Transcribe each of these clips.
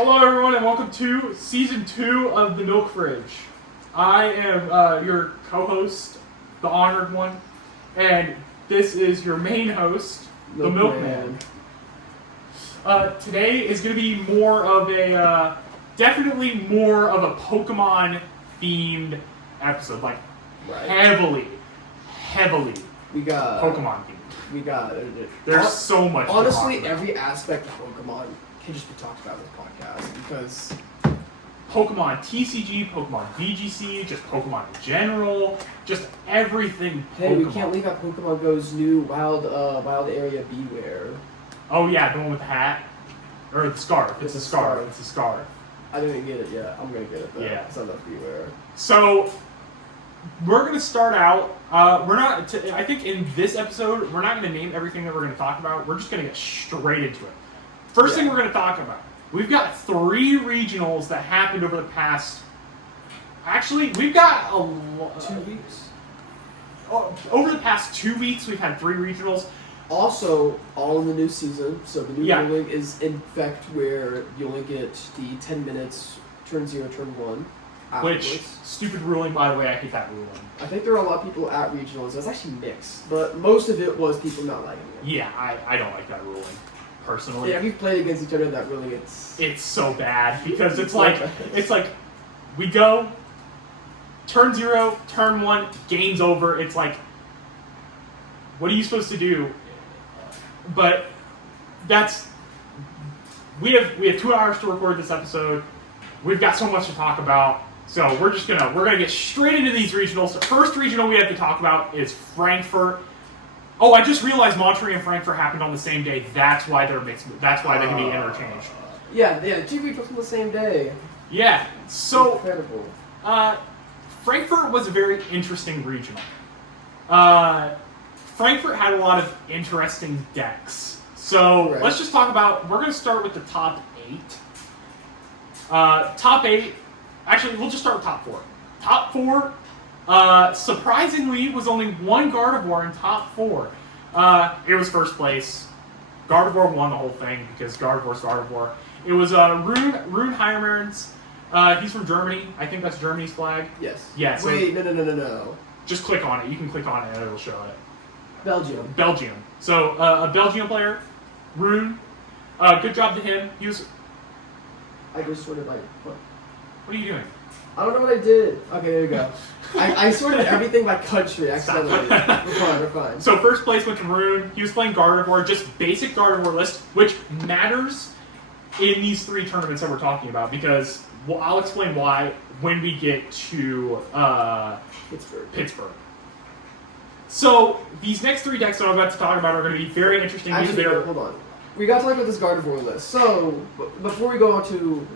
Hello everyone and welcome to Season 2 of The Milk Fridge. I am your co-host, the honored one, and this is your main host, the Milkman. Today is going to be more of a, definitely more of a Pokemon themed episode, like heavily we got Pokemon themed. We got There's so much. Honestly, every aspect of Pokemon can just be talked about in this podcast because Pokémon TCG, Pokemon VGC, just Pokemon in general, just everything Pokemon. Hey, we can't leave out Pokemon Go's new wild area Beware. Oh yeah, the one with the hat? Or the scarf. It's a scarf. It's a scarf. I didn't get it yet. I'm gonna get it though. Yeah. It's not Beware. So, we're gonna start out, I think in this episode, we're not gonna name everything that we're gonna talk about. We're just gonna get straight into it. First thing we're gonna talk about. We've got 3 regionals that happened over the past... Actually, we've got 2 weeks? Over the past 2 weeks, we've had 3 regionals. Also, all in the new season, so the new ruling is in effect where you only get the 10 minutes, turn 0, turn 1. Afterwards. Which, stupid ruling, by the way, I hate that ruling. I think there are a lot of people at regionals. It was actually mixed, but most of it was people not liking it. Yeah, I don't like that ruling, personally. Yeah, if you played against each other in that ruling, it's so bad, because it's like, we go, turn 0, turn 1, game's over. It's like, what are you supposed to do? But we have 2 hours to record this episode. We've got so much to talk about. So we're gonna get straight into these regionals. The first regional we have to talk about is Frankfurt. Oh, I just realized Monterey and Frankfurt happened on the same day. That's why they're mixed. That's why they can be interchanged. Yeah, 2 regionals on the same day. Yeah. So incredible. Frankfurt was a very interesting regional. Frankfurt had a lot of interesting decks. So let's just talk about. We're gonna start with the top 8. Top 8. Actually, we'll just start with top 4. Top 4, surprisingly, was only 1 Gardevoir in top 4. It was first place. Gardevoir won the whole thing because Gardevoir's Gardevoir. It was Rune Heimermans. He's from Germany. I think that's Germany's flag. Yes. Yeah. So wait, no. Just click on it. You can click on it and it'll show it. Belgium. So a Belgian player, Rune. Good job to him. He was. I just sorted my foot. What are you doing? I don't know what I did. Okay, there you go. I sorted everything by country accidentally. We're fine. So first place went to Rune. He was playing Gardevoir, just basic Gardevoir list, which matters in these 3 tournaments that we're talking about because I'll explain why when we get to Pittsburgh. So these next 3 decks that I'm about to talk about are going to be very interesting. Actually, hold on. We got to talk about this Gardevoir list. So before we go on to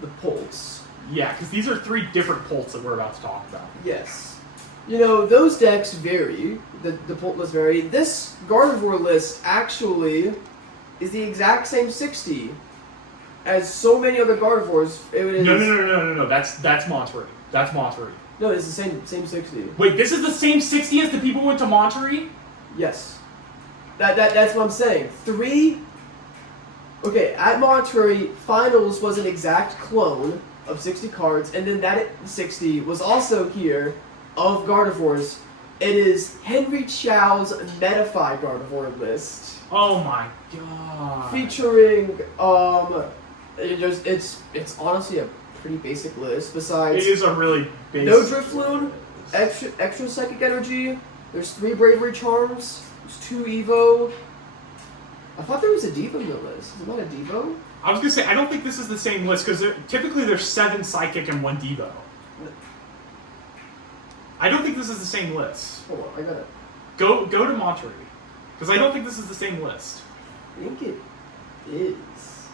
the Polts. Yeah, because these are 3 different Polts that we're about to talk about. Yes. You know, those decks vary. The Polt lists vary. This Gardevoir list actually is the exact same 60 as so many other Gardevoirs. No. That's Monterey. That's Monterey. No, it's the same 60. Wait, this is the same 60 as the people who went to Monterey? Yes. That's what I'm saying. 3... Okay, at Monterey, Finals was an exact clone of 60 cards, and then that 60 was also here of Gardevoirs. It is Henry Chow's Metafy Gardevoir list. Oh my god. Featuring, it's honestly a pretty basic list. Besides, it is a really basic. No Drifloon, extra Psychic Energy. There's 3 Bravery Charms. There's 2 Evo. I thought there was a Devo in the list. Is it not a Devo? I was gonna say I don't think this is the same list because typically there's 7 Psychic and 1 Devo. I don't think this is the same list. Hold on, I gotta go to Monterey because I don't think this is the same list. I think it is.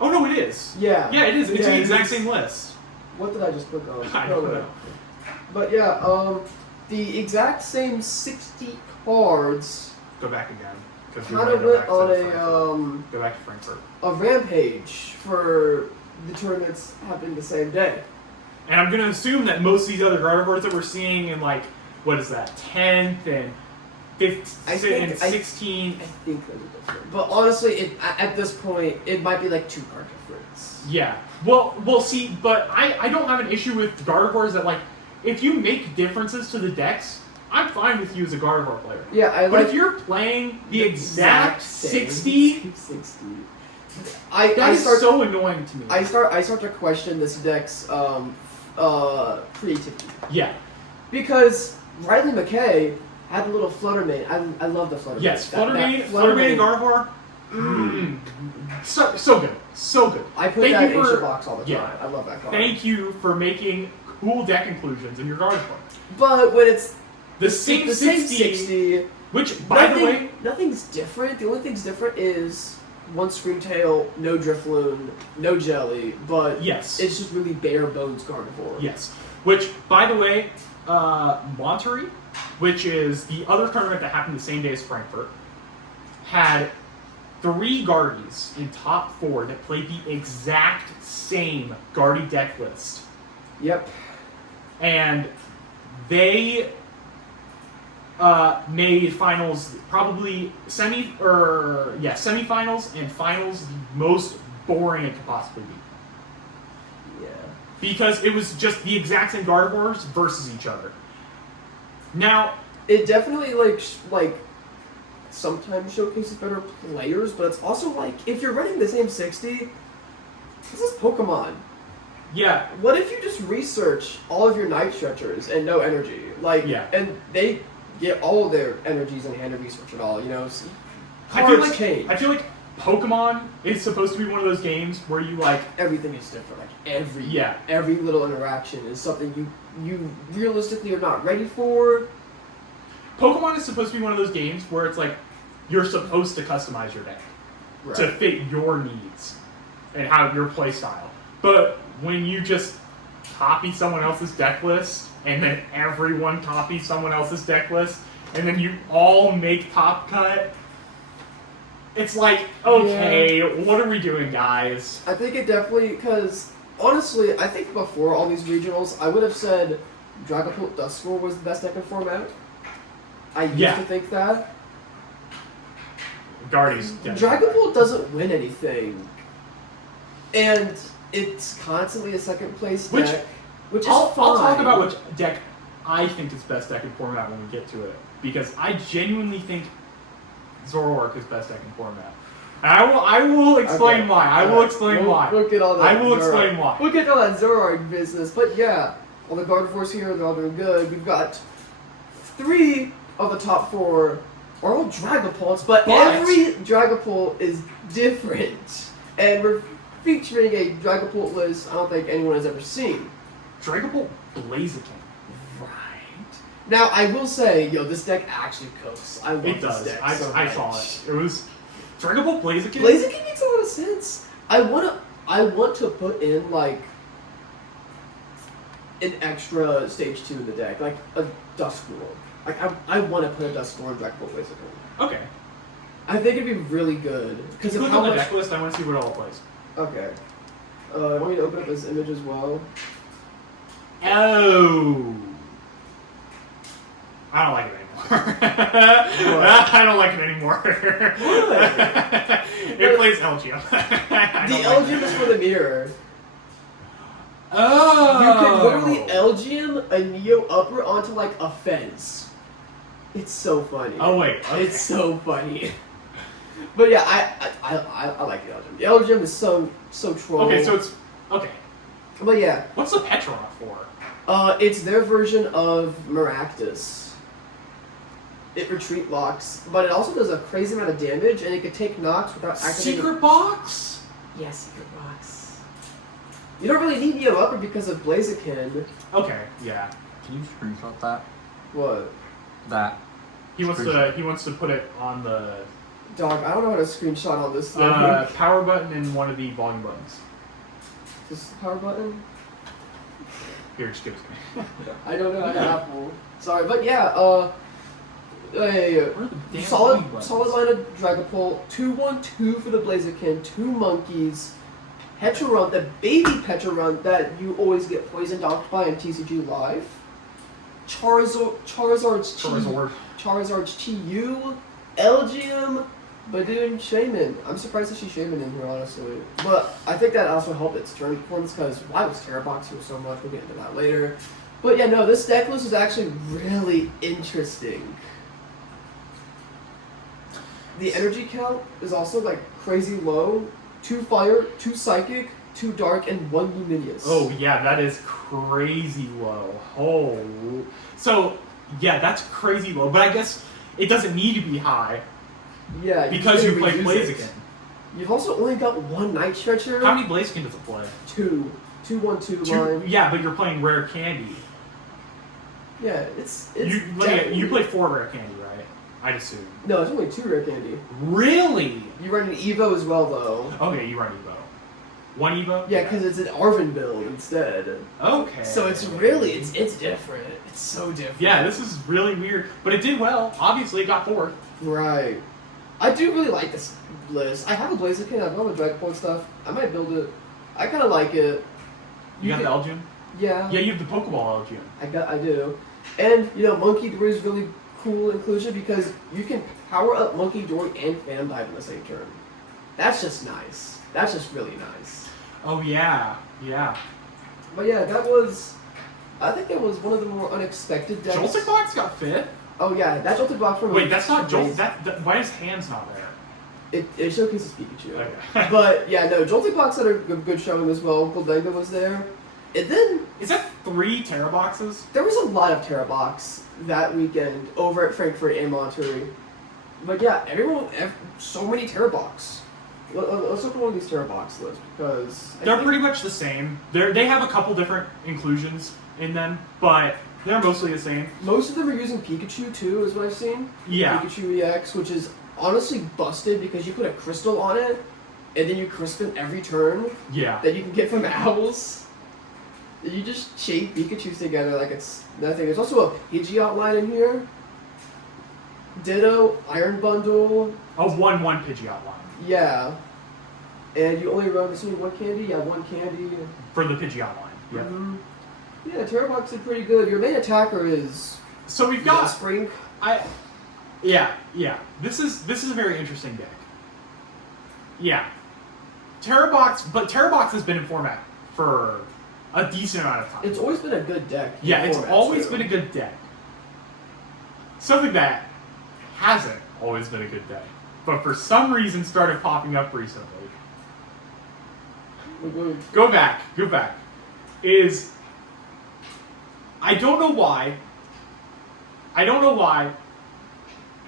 Oh no, it is. Yeah. Yeah, it is. It's the exact same list. What did I just click on? I don't know. But yeah, the exact same 60 cards. Go back again. Kind of went on go back to Frankfurt. A rampage for the tournaments happening the same day. And I'm gonna assume that most of these other Gardevoirs that we're seeing in what is that, 10th and I think 16. I think those are different. But honestly, at this point, it might be like 2 card difference. Yeah. Well, see, but I don't have an issue with Gardevoirs that, like, if you make differences to the decks, I'm fine with you as a Gardevoir player. Yeah, But if you're playing the exact 60, that is so annoying to me. I start to question this deck's creativity. Yeah. Because Riley McKay had a little Fluttermane. I love the Fluttermane. Yes, Fluttermane and Gardevoir. So good. So good. I put that in Ancient Box all the time. I love that card. Thank you for making cool deck inclusions in your Gardevoir. But when it's the same 60, which, by the way... Nothing's different. The only thing's different is one Screamtail, no Drifloon, no Jelly, but yes, it's just really bare bones Gardevoir. Yes. Which, by the way, Monterey, which is the other tournament that happened the same day as Frankfurt, had 3 Guardies in top 4 that played the exact same Guardy deck list. Yep. And they made finals probably semifinals and finals the most boring it could possibly be. Yeah. Because it was just the exact same Gardevoirs versus each other. Now, it definitely like sometimes showcases better players, but it's also like if you're running the same 60, this is Pokemon. Yeah. What if you just research all of your Night Stretchers and no energy? And they get all of their energies in hand to research it all, you know? I feel like Pokemon is supposed to be one of those games where you like... Everything is different. Like every little interaction is something you realistically are not ready for. Pokemon is supposed to be one of those games where it's like you're supposed to customize your deck to fit your needs and how your play style. But when you just copy someone else's deck list and then everyone copies someone else's deck list and then you all make top cut, it's like, okay, what are we doing, guys? I think it definitely, because honestly, I think before all these regionals, I would have said Dragapult Dusknoir was the best deck in format. I used to think that. Dragapult doesn't win anything. And it's constantly a second place deck, which is fine. I'll talk about which deck I think is best deck in format when we get to it. Because I genuinely think Zoroark is best deck in format. And I will explain why. I will explain why. We'll get all that. I will explain why. We'll get all that Zoroark business. But yeah, all the Gardevoirs here, they're all doing good. We've got 3 of the top 4 are all Dragapults, but every Dragapult is different. And we're featuring a Dragapult list I don't think anyone has ever seen. Dragapult Blaziken. Right. Now, I will say, this deck actually cooks. I love this deck so I much. saw it. It was Dragapult Blaziken? Blaziken makes a lot of sense. I want to put in, like, an extra stage 2 in the deck, like a Dusknoir. Like, I want to put a Dusknoir in Dragapult Blaziken. Okay. I think it'd be really good. Because of how much... deck list, I want to see what it all plays. Okay. I want you to open up this image as well. Oh. I don't like it anymore. I don't like it anymore. It plays Elgium. The Elgium is for the mirror. Oh. You can literally Elgium a Neo upper onto like a fence. It's so funny. Oh wait, okay. It's so funny. But yeah, I like the Elgium. The Elgium is so troll. Okay, so it's okay. But yeah. What's the Petroff for? It's their version of Maractus. It retreat locks, but it also does a crazy amount of damage, and it can take knocks without activating... Secret box? Yeah, secret box. You don't really need Neo Upper because of Blaziken. Okay, yeah. Can you screenshot that? What? That. He wants to put it on the... Dog, I don't know how to screenshot on this thing. Power button and one of the volume buttons. Is this the power button? Here, just give it to me. I don't know how to Apple. Sorry, but yeah, solid line of Dragapult, 2/1/2 for the Blaziken, 2 monkeys, Heterunt, the baby Pecharunt that you always get poison docked by in TCG Live. Charizard's Charizard. Charizard's TU, Elgium, Badoon, Shaman. I'm surprised to see Shaman in here, honestly. But I think that also helped its turn performance because why was Terrabox here so much? We'll get into that later. But yeah, no, this deck list is actually really interesting. The energy count is also like crazy low. 2 fire, 2 psychic, 2 dark, and 1 luminous. Oh yeah, that is crazy low. Oh, so yeah, that's crazy low. But I guess it doesn't need to be high Yeah, because you play reduce it. Blaziken. You've also only got 1 Night Stretcher. How many Blaziken does it play? 2. 2/1/2 Two. line. Yeah, but you're playing Rare Candy. Yeah, it's You definitely- play 4 Rare Candy, right? I'd assume. No, it's only 2 Rare Candy. Really? You run an Evo as well, though. Okay, you run Evo. 1 Evo? Yeah, because it's an Arvin build instead. Okay. So it's really it's different. It's so different. Yeah, this is really weird, but it did well. Obviously, it got 4th. Right. I do really like this list. I have a Blaziken. I've got the Dragapult stuff. I might build it. I kind of like it. You got the Elgium? Yeah. Yeah, you have the Pokeball Elgium. I do. And Monkey Dory is really cool inclusion because you can power up Monkey Dory and Fan Dive in the same turn. That's just nice. That's just really nice. Oh yeah, yeah. But yeah, I think that was one of the more unexpected decks. Joltik Box got 5th? Oh yeah, that Joltik Box from Wait, that's not Jolt. Why is Hands not there? It showcases Pikachu. Okay. But yeah, no, Joltik Box had a good showing as well. Goldenga was there. And then Is that 3 Terra boxes? there was a lot of Terra Box that weekend over at Frankfurt and Monterey. But yeah, so many Terra Box. Let's look at one of these Terra Box lists because They're pretty much the same. They have a couple different inclusions in them, but they're mostly the same. most of them are using Pikachu too, is what I've seen. Yeah. Pikachu EX, which is honestly busted because you put a crystal on it, and then you crisp it every turn Yeah. that you can get from owls. You just shape Pikachus together like it's nothing. There's also a Pidgeot line in here. Ditto, Iron Bundle. A 1/1 Pidgeot line Yeah. And you only run this only 1 candy? Yeah, 1 candy. for the Pidgeot line. Yeah. Mhm. Yeah, Terra Box did pretty good. Your main attacker is So we've got Spring. Yeah. This is a very interesting deck. Yeah. Terra Box has been in format for a decent amount of time. It's always been a good deck. in Yeah, it's format, always too. been a good deck. Something that hasn't always been a good deck, but for some reason started popping up recently. Go back. I don't know why.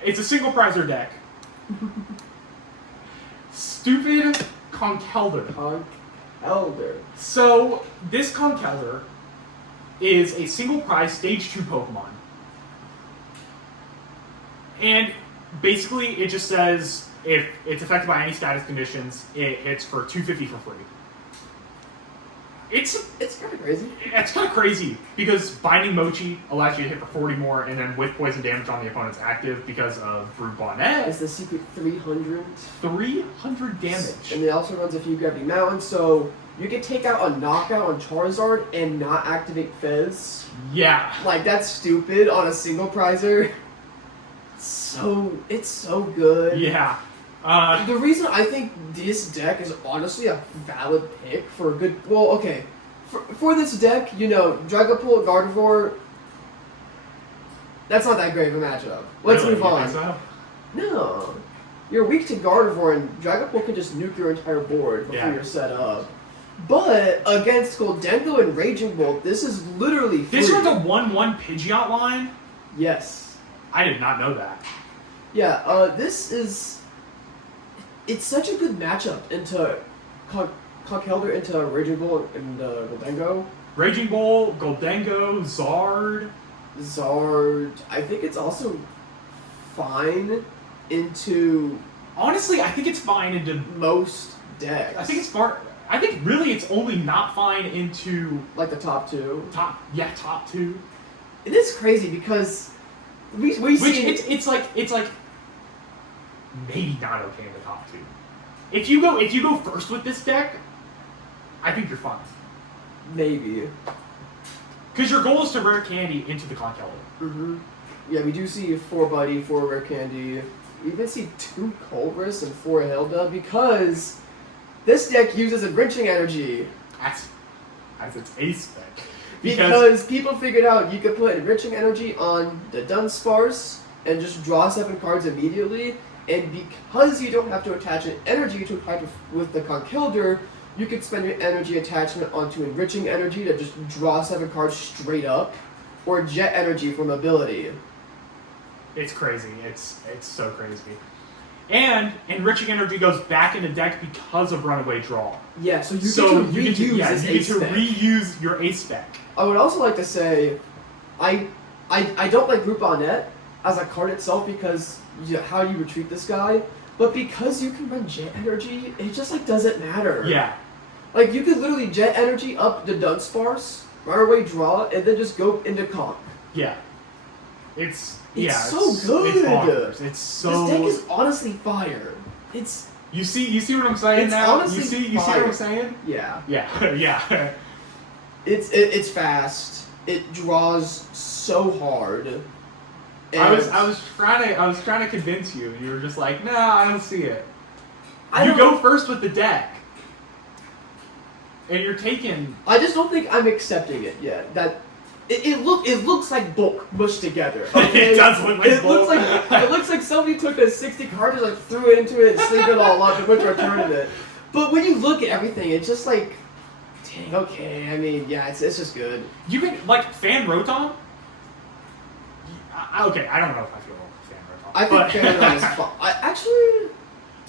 It's a single prizer deck. Stupid Conkeldurr. Elder. So, this Conkeldurr is a single prize stage 2 Pokemon. And basically, it just says if it's affected by any status conditions, it hits for 250 for free. It's kind of crazy. It's kind of crazy because Binding Mochi allows you to hit for 40 more, and then with poison damage on the opponent's active because of Brood Bonnet. It's the secret 300. 300 damage. And it also runs a few Gravity Mountains, so you can take out a knockout on Charizard and not activate Fez. Yeah. Like, that's stupid on a single prizer. It's so good. Yeah. The reason I think this deck is honestly a valid pick for a good... Well, okay. For this deck, Dragapult, Gardevoir... That's not that great of a matchup. Let's Really? move You on. think so? No. You're weak to Gardevoir, and Dragapult can just nuke your entire board before Yeah. you're set up. But against Goldengo and Raging Bolt, this is literally free. This was a 1/1 Pidgeot line? Yes. I did not know that. Yeah, this is... It's such a good matchup into Conkeldurr into Raging Bolt and Goldengo. Raging Bull, Goldengo, Zard. Zard. I think it's also fine into Honestly, I think it's fine into... most decks. I think really it's only not fine into like the top 2. top 2. It is crazy because we Which see it's like maybe not okay in the top 2. If you go first with this deck, I think you're fine. maybe. Because your goal is to rare candy into the Conkeldurr. Mm-hmm. Yeah, we do see 4 Buddy, 4 Rare Candy. We even see 2 Colress and 4 Hilda because this deck uses Enriching Energy. That's its ace spec. Because people figured out you could put Enriching Energy on the Dunsparce and just draw 7 cards immediately, and because you don't have to attach an energy to a card with the Conkeldurr, you could spend your energy attachment onto Enriching Energy to just draw 7 cards straight up, or Jet Energy from ability. It's crazy. It's so crazy. And Enriching Energy goes back in the deck because of Runaway Draw. Yeah, so you get to spec. reuse your ace spec. I would also like to say, I don't like Group Bonnet as a card itself because how you retreat this guy, but because you can run Jet Energy, it just like doesn't matter. Yeah. Like you could literally Jet Energy up the Dunsparce, Runaway Draw, and then just go into Conk. Yeah. It's so good. It's bonkers. It's so. This deck is honestly fire. It's You see what I'm saying It's now? honestly You see what fire. I'm saying? yeah. Yeah. Yeah. It's fast. It draws so hard. And I was trying to convince you, and you were just like, nah, I don't see it. I You don't- go first with the deck. And you're taking I just don't think I'm accepting it yet. That it looks like bulk mushed together. Okay? It does look like it bulk. It looks like somebody took a 60 cards and like threw it into it and synced it all up and went to a tournament. But when you look at everything, it's just like, dang, okay. I mean, yeah, it's just good. You can like Fan Rotom. Okay, I don't know if I feel Fan Rotom. I but- think Fan Rotom is fun. Actually,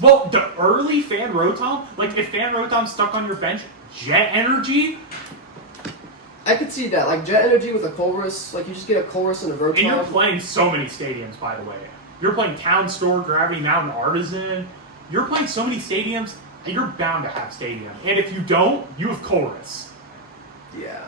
Well, the early Fan Rotom, like if Fan Rotom's stuck on your bench, Jet Energy, I could see that. Like Jet Energy with a Colress, like you just get a Colress and a Rotom. and you're playing so many stadiums, by the way. You're playing Town Store, Gravity Mountain, Artisan. You're playing so many stadiums, and you're bound to have Stadium. And if you don't, you have Chorus. Yeah.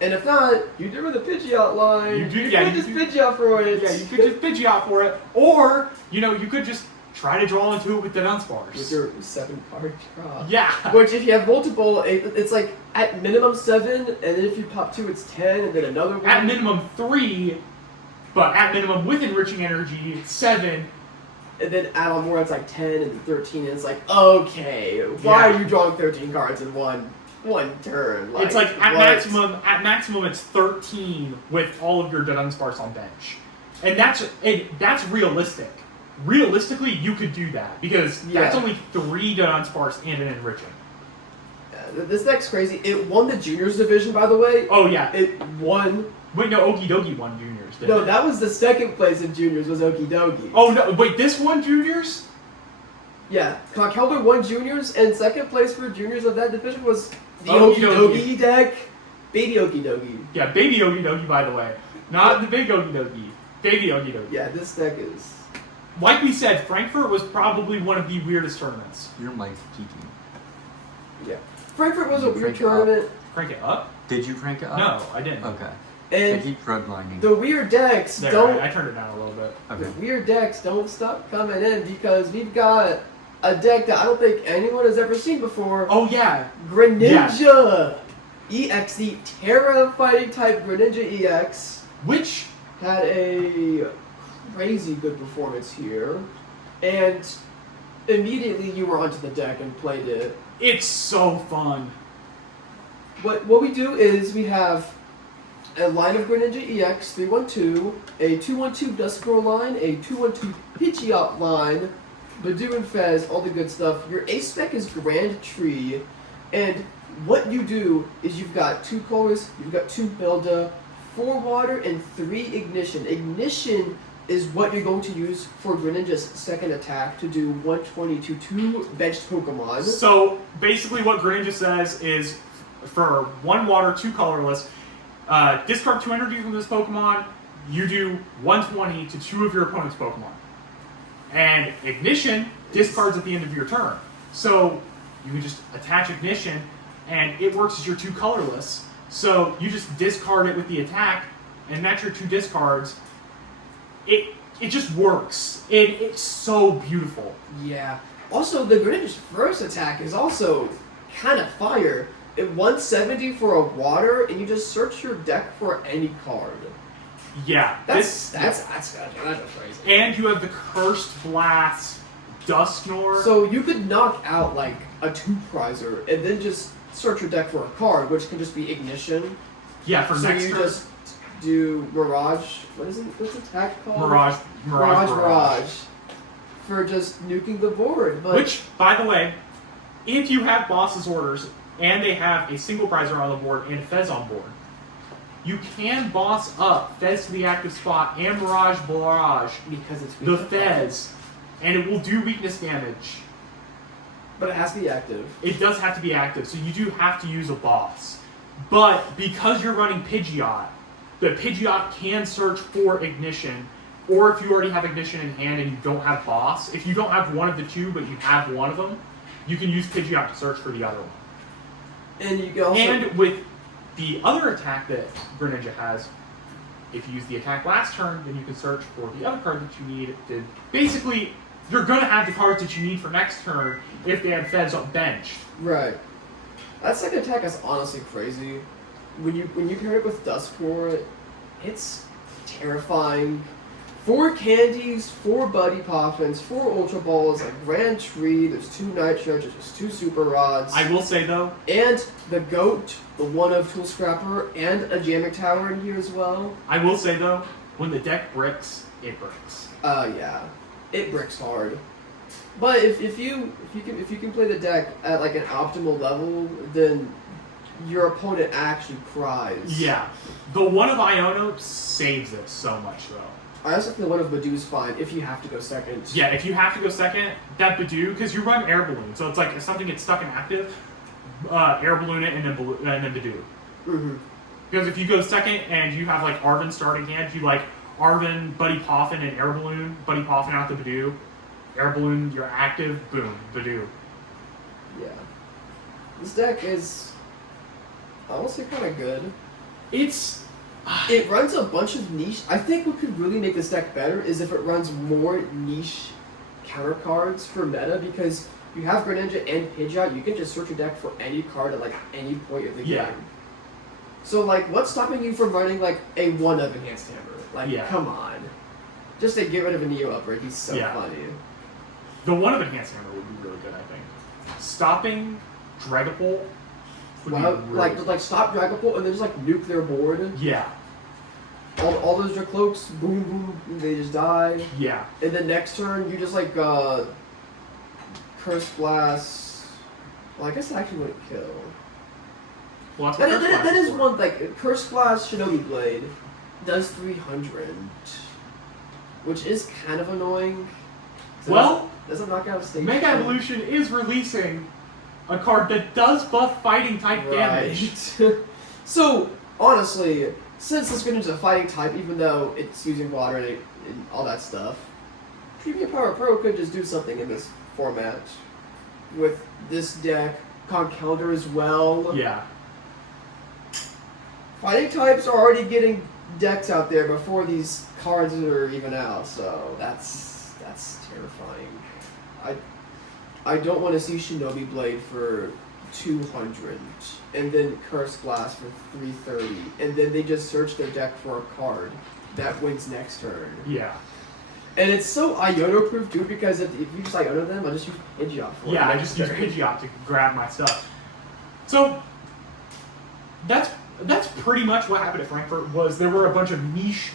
And if not, you do with a Pidgeot line. You do- You yeah, could you just do- Pidgeot for it. Yeah, you could just Pidgeot for it, or you could just try to draw into it with the Dunsparce. With your 7 card draw. Yeah. Which, if you have multiple, it's like at minimum 7, and then if you pop 2, it's 10, and then another one. At minimum 3, but at minimum with Enriching Energy, 7. And then add on more, it's like 10, and then 13, and it's like, okay, why Yeah. are you drawing 13 cards in one turn? It's like at what? maximum it's 13 with all of your Dunsparce on bench. And that's realistic. Realistically, you could do that because that's Yeah. only 3 Dunsparce and an Enriching. This deck's crazy. It won the Juniors division, by the way. Oh yeah. It won. Wait, no, Okie Dokie won Juniors, didn't No, it? that was the second place in Juniors, was Okie Dokie. Oh no, wait, this won Juniors? Yeah, Conkeldurr won Juniors, and second place for Juniors of that division was the Okie Okie Dokie. Dokie deck. Baby Okie Dokie. Yeah, baby Okie Dokie, by the way. Not the big Okie Dokie. Baby Okie Dokie. Yeah, this deck is... Like we said, Frankfurt was probably one of the weirdest tournaments. Your mic's peaking. Yeah. Frankfurt was Did a you weird crank it up? tournament, Crank it up? Did you crank it up? No, I didn't. Okay. It and keeps redlining. the weird decks There, don't... I turned it down a little bit. Okay. The weird decks don't stop coming in because we've got a deck that I don't think anyone has ever seen before. Oh yeah, Greninja! EX, the Terra fighting type Greninja EX, which had a crazy good performance here, and immediately you were onto the deck and played it. it's so fun. What we do is we have a line of Greninja EX 312, a 212 Duskgirl line, a 212 Pidgeot line, Badoo and Fez, all the good stuff. Your ace spec is Grand Tree, and what you do is you've got 2 Colors, you've got 2 Hilda, 4 Water, and 3 Ignition. Ignition is what you're going to use for Greninja's second attack to do 120 to 2 benched Pokemon. So basically, what Greninja says is, for 1 water, 2 colorless, discard 2 energy from this Pokemon. You do 120 to 2 of your opponent's Pokemon, and Ignition discards at the end of your turn. So you can just attach Ignition, and it works as your 2 colorless. So you just discard it with the attack, and that's your 2 discards. It just works. It's so beautiful. Yeah. Also, the Greninja's first attack is also kind of fire. 170 for a water, and you just search your deck for any card. Yeah. That's crazy. And you have the Cursed Blast Dusknor. So you could knock out like a 2-prizer and then just search your deck for a card, which can just be Ignition. yeah, for So next you turn. just do Mirage. What is it? What's the attack called? Mirage. For just nuking the board. But Which, by the way, if you have boss's orders and they have a single prizer on the board and Fez on board, you can boss up Fez to the active spot and Mirage Barrage because it's the Fez, and it will do weakness damage. But it has to be active. It does have to be active, so you do have to use a boss. But because you're running Pidgeot, the Pidgeot can search for Ignition, or if you already have Ignition in hand and you don't have boss, if you don't have one of the two but you have one of them, you can use Pidgeot to search for the other one. And you can also... And with the other attack that Greninja has, if you use the attack last turn, then you can search for the other card that you need. Basically, you're going to have the cards that you need for next turn if they have Fez on bench. Right. That second attack is honestly crazy. When you pair it with Dusknoir, it's terrifying. 4 candies, 4 Buddy Poffins, 4 Ultra Balls, a Grand Tree, there's 2 Nitro, there's 2 Super Rods. I will say, though, And the Goat, the one of Tool Scrapper, and a Jamming Tower in here as well. when the deck bricks, it bricks. Yeah. It bricks hard. But if you can play the deck at like an optimal level, then your opponent actually cries. Yeah. The one of Iono saves it so much, though. I also think the one of Badoo's fine if you have to go second. Yeah, if you have to go second, that Badoo, because you run Air Balloon, so it's like if something gets stuck in active, Air Balloon it and then Badoo. Mm-hmm. Because if you go second and you have like Arven starting hand, you like Arven, Buddy Poffin, and Air Balloon, Buddy Poffin out the Badoo, Air Balloon, you're active, boom, Badoo. Yeah. This deck is, I will say, kind of good. It runs a bunch of niche. I think what could really make this deck better is if it runs more niche counter cards for meta, because you have Greninja and Pidgeot, you can just search your deck for any card at like any point of the game. So like, what's stopping you from running like a 1 of Enhanced Hammer? Like, come on. Just to get rid of a Neo upgrade, he's so funny. The one of Enhanced Hammer would be really good, I think. Stopping Dragapult would be really like stop Dragapult and then just like nuke their board. Yeah. All those Dracloaks, boom, boom, they just die. Yeah. And then next turn, you just like, Curse Blast. Well, I guess it actually wouldn't kill. Well, that's what That is one thing. Curse Blast Shinobi Blade does 300, which is kind of annoying. Well, doesn't knock out stage. Mega Evolution is releasing a card that does buff fighting type damage. So, honestly, since this Greninja is a fighting type, even though it's using water and all that stuff, Premium Power Pro could just do something in this format with this deck, Conkeldurr as well. Yeah. Fighting types are already getting decks out there before these cards are even out, so that's terrifying. I don't want to see Shinobi Blade for 200, and then Curse Blast for 330, and then they just search their deck for a card that wins next turn. Yeah. And it's so Iono proof too, because if you just Iono them, I'll just use Pidgeot for it. Yeah, I just use Pidgeot to grab my stuff. So that's pretty much what happened at Frankfurt. Was there were a bunch of niche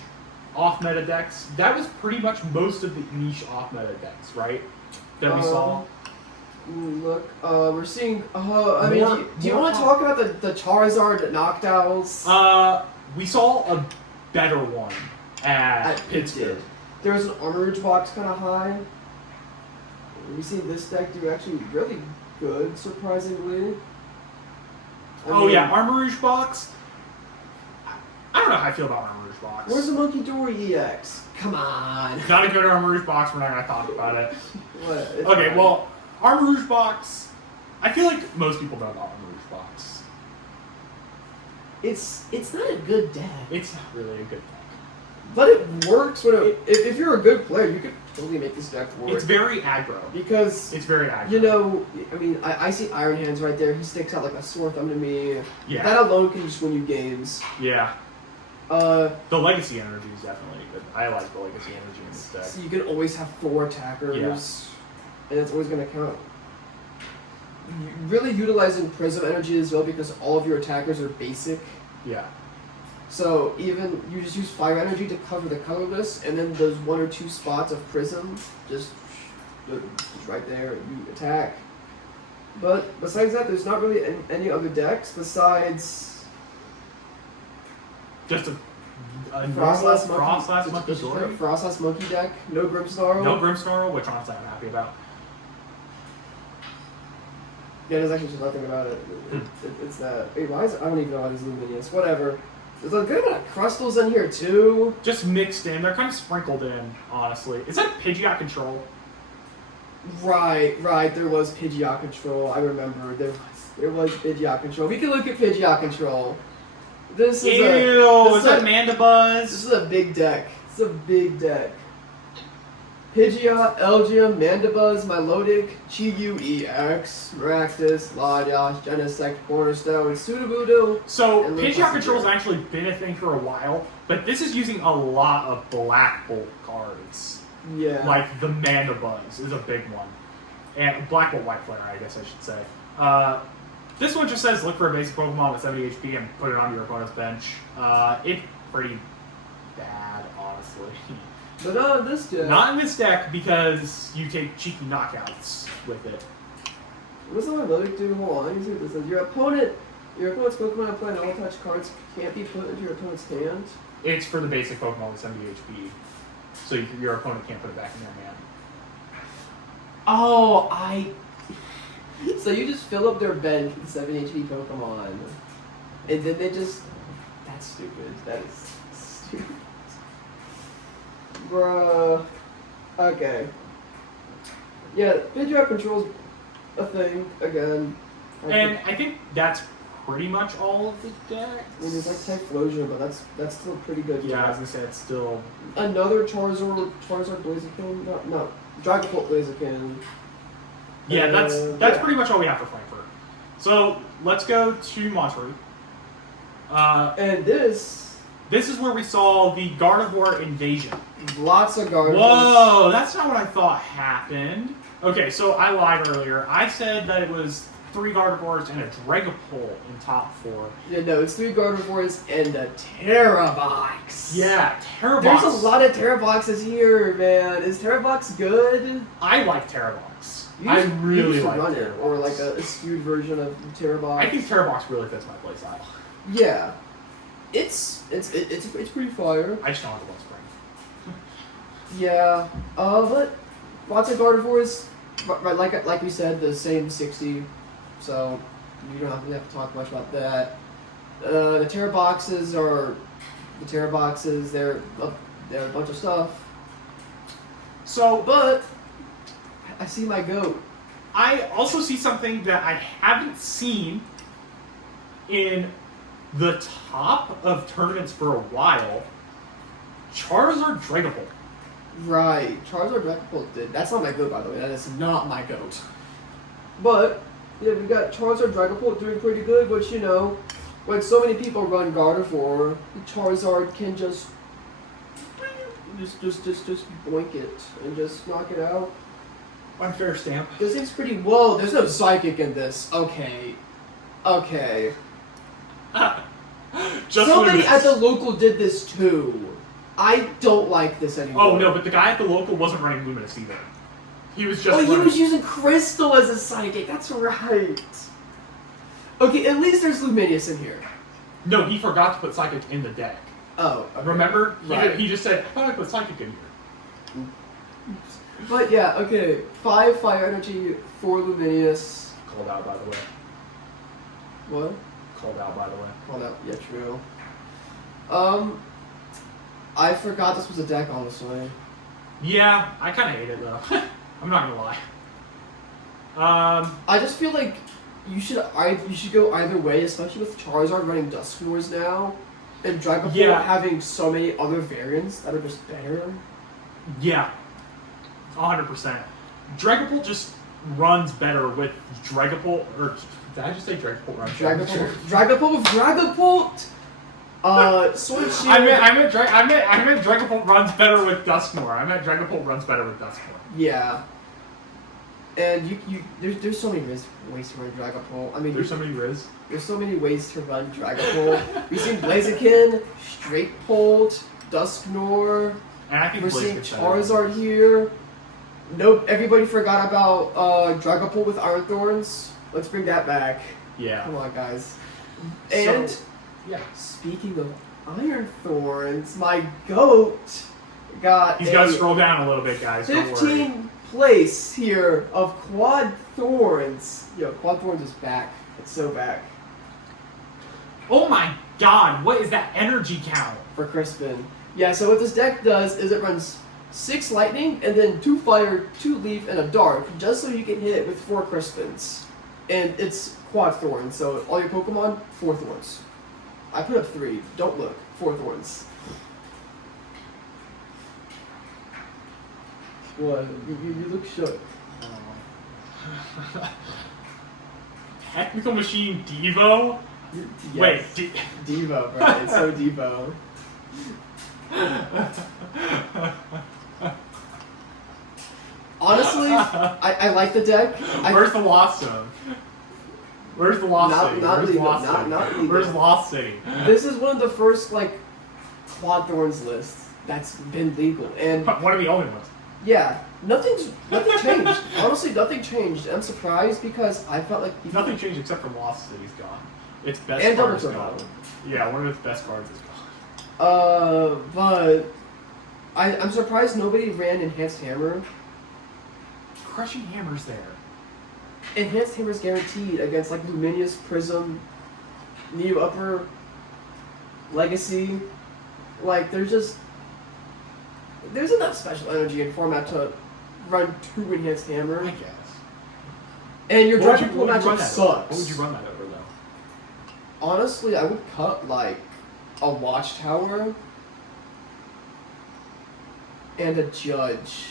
off-meta decks. That was pretty much most of the niche off-meta decks, right? That we saw. Look, we're seeing. I mean, do you want to talk about the Charizard knockdowns? We saw a better one at Pittsburgh. There was an Armorage box kind of high. We see this deck do actually really good, surprisingly. Armorage box. I don't know how I feel about Armorage box. Where's the Monkey Dory EX? Come on. Not a good Armorage box. We're not gonna talk about it. What? Okay, well, Armorage box. I feel like most people know about Armorage box. It's not a good deck. It's not really a good deck. But it works when if you're a good player, you could totally make this deck work. It's very aggro. Because It's very aggro. you know, I mean, I see Iron Hands right there. He sticks out like a sore thumb to me. Yeah. That alone can just win you games. Yeah. The legacy energy is definitely good. I like the legacy energy in this deck. So you can always have 4 attackers, and it's always going to count. Really utilizing Prism energy as well because all of your attackers are basic. Yeah. So even you just use Fire energy to cover the colorless, and then those 1 or 2 spots of Prism, just right there, you attack. But besides that, there's not really any other decks besides Just a Frostless Monkey Dory. Frostless Monkey deck. No Grimmsnarl. No Grimmsnarl, which honestly I'm happy about. Yeah, there's actually just nothing about it. It's that. Wait, why is it? I don't even know why there's Luminous. Whatever. There's a good amount of Crustals in here too. Just mixed in. They're kind of sprinkled in, honestly. Is that Pidgeot Control? Right. There was Pidgeot Control. I remember. There was Pidgeot Control. We can look at Pidgeot Control. This is is that Mandibuzz? This is a big deck. It's a big deck. Pidgeot, Elgium, Mandibuzz, Milotic, Chi-Yu-EX, Maractus, Latias, Genesect, Cornerstone, Sudowoodo. So, and Pidgeot Control has Lucario. actually been a thing for a while, but this is using a lot of Black Bolt cards. Yeah. Like the Mandibuzz is a big one. And Black Bolt White Flare, I guess I should say. This one just says look for a basic Pokemon with 70 HP and put it onto your opponent's bench. It's pretty bad, honestly. But not in this deck. Not in this deck because you take cheeky knockouts with it. What's the Milotic do? Hold on, let me see what this says. Your opponent's Pokemon playing all touch cards can't be put into your opponent's hand. It's for the basic Pokemon with 70 HP. So your opponent can't put it back in their hand. Oh, So you just fill up their bench with 7 HP Pokemon. And then they just... That's stupid. That is stupid. Bruh. Okay. Yeah, Pidgeot Control's a thing, again. And I think that's pretty much all of the decks. I mean, there's like Typhlosion, but that's still pretty good. Yeah, I was gonna say it's still... Another Charizard Blaziken? No, Dragapult Blaziken. Yeah, that's yeah. pretty much all we have for Frankfurt. So, let's go to Monterey. And this... This is where we saw the Gardevoir invasion. Lots of Gardevoirs. Whoa, that's not what I thought happened. Okay, so I lied earlier. I said that it was 3 Gardevoirs and a Dragapult in top 4. Yeah, no, it's 3 Gardevoirs and a Terrabox. Yeah, Terrabox. There's a lot of Terraboxes here, man. Is Terrabox good? I like Terrabox. You I should- really you should like run it, Terrabox. or like a skewed version of Terrabox. I think Terrabox really fits my playstyle. Yeah, it's pretty fire. I just don't have the one spring. Yeah, but lots of Gardevoirs, right? Like we said, the same 60. So you don't have to talk much about that. The Terraboxes are the Terraboxes. They're a bunch of stuff. So, But I see my goat. I also see something that I haven't seen in the top of tournaments for a while. Charizard Dragapult. Right, Charizard Dragapult did. That's not my goat, by the way. That is not my goat. But yeah, we got Charizard Dragapult doing pretty good. Which when so many people run Gardevoir, Charizard can just boink it and just knock it out. Unfair stamp. This thing's pretty. Whoa, there's no psychic in this. Okay. Just Somebody Luminous. at the local did this too. I don't like this anymore. Oh no, but the guy at the local wasn't running Luminous either. He was just. Oh, he running... was using Crystal as a psychic. That's right. Okay, at least there's Luminous in here. No, he forgot to put Psychic in the deck. Oh, okay. Remember? Right. He just said, "I thought I put Psychic in here." But yeah, okay. 5 Fire Energy, 4 Luminous. Called out, by the way. What? Called out, by the way. Called out. Yeah, true. I forgot this was a deck, honestly. Yeah, I kind of hate it though. I'm not gonna lie. I just feel like you should go either way, especially with Charizard running Dusknoirs now. And Dragapult Yeah. having so many other variants that are just better. Yeah, 100%. Dragapult just runs better with Dragapult, or did I just say Dragapult runs better? Dragapult with Dragapult. Sword Shield. I meant Dragapult runs better with Dusknoir. I meant Dragapult runs better with Dusknoir. Yeah. And there's so many ways to run Dragapult. I mean, There's so many Riz. there's so many ways to run Dragapult. We've seen Blaziken, Straightbolt, Dusknoir. And I think We're Blaze seeing gets better. Charizard here. Nope, everybody forgot about Dragapult with Iron Thorns. Let's bring that back. Yeah. Come on, guys. And So, yeah. speaking of Iron Thorns, my goat got He's got to scroll down a little bit, guys. Don't worry. 15th place here of Quad Thorns. Yo, Quad Thorns is back. It's so back Oh my god, what is that energy count? for Crispin. Yeah, so what this deck does is it runs 6 Lightning and then 2 Fire, 2 Leaf, and a Dark, just so you can hit with 4 Crispins. And it's Quad Thorns, so all your Pokemon, 4 Thorns. I put up 3. Don't look. 4 Thorns. What? You look shook. Technical Machine Devo? Yes. Wait, Devo, bro. It's so Devo. Honestly, I like the deck. Where's the Lost Zone? Where's the Lost Not- City? not Where's legal, Lost not- City? not legal. Where's Lost City? This is one of the first Quad Thorns lists that's been legal, and One of the only ones. yeah, nothing changed. Honestly, nothing changed. I'm surprised because I felt like people, Nothing changed except for Lost City's gone. Its best and card Double is gone. Turbo. Yeah, one of its best cards is gone. But I'm surprised nobody ran Enhanced Hammer. Crushing Hammer's there. Enhanced Hammer's guaranteed against Luminous, Prism, Neo Upper, Legacy. There's enough special energy in format to run 2 Enhanced Hammer. I guess. And your What would Dragon you Pool run matchup that over? sucks. What would you run that over, though? Honestly, I would cut a Watchtower and a Judge.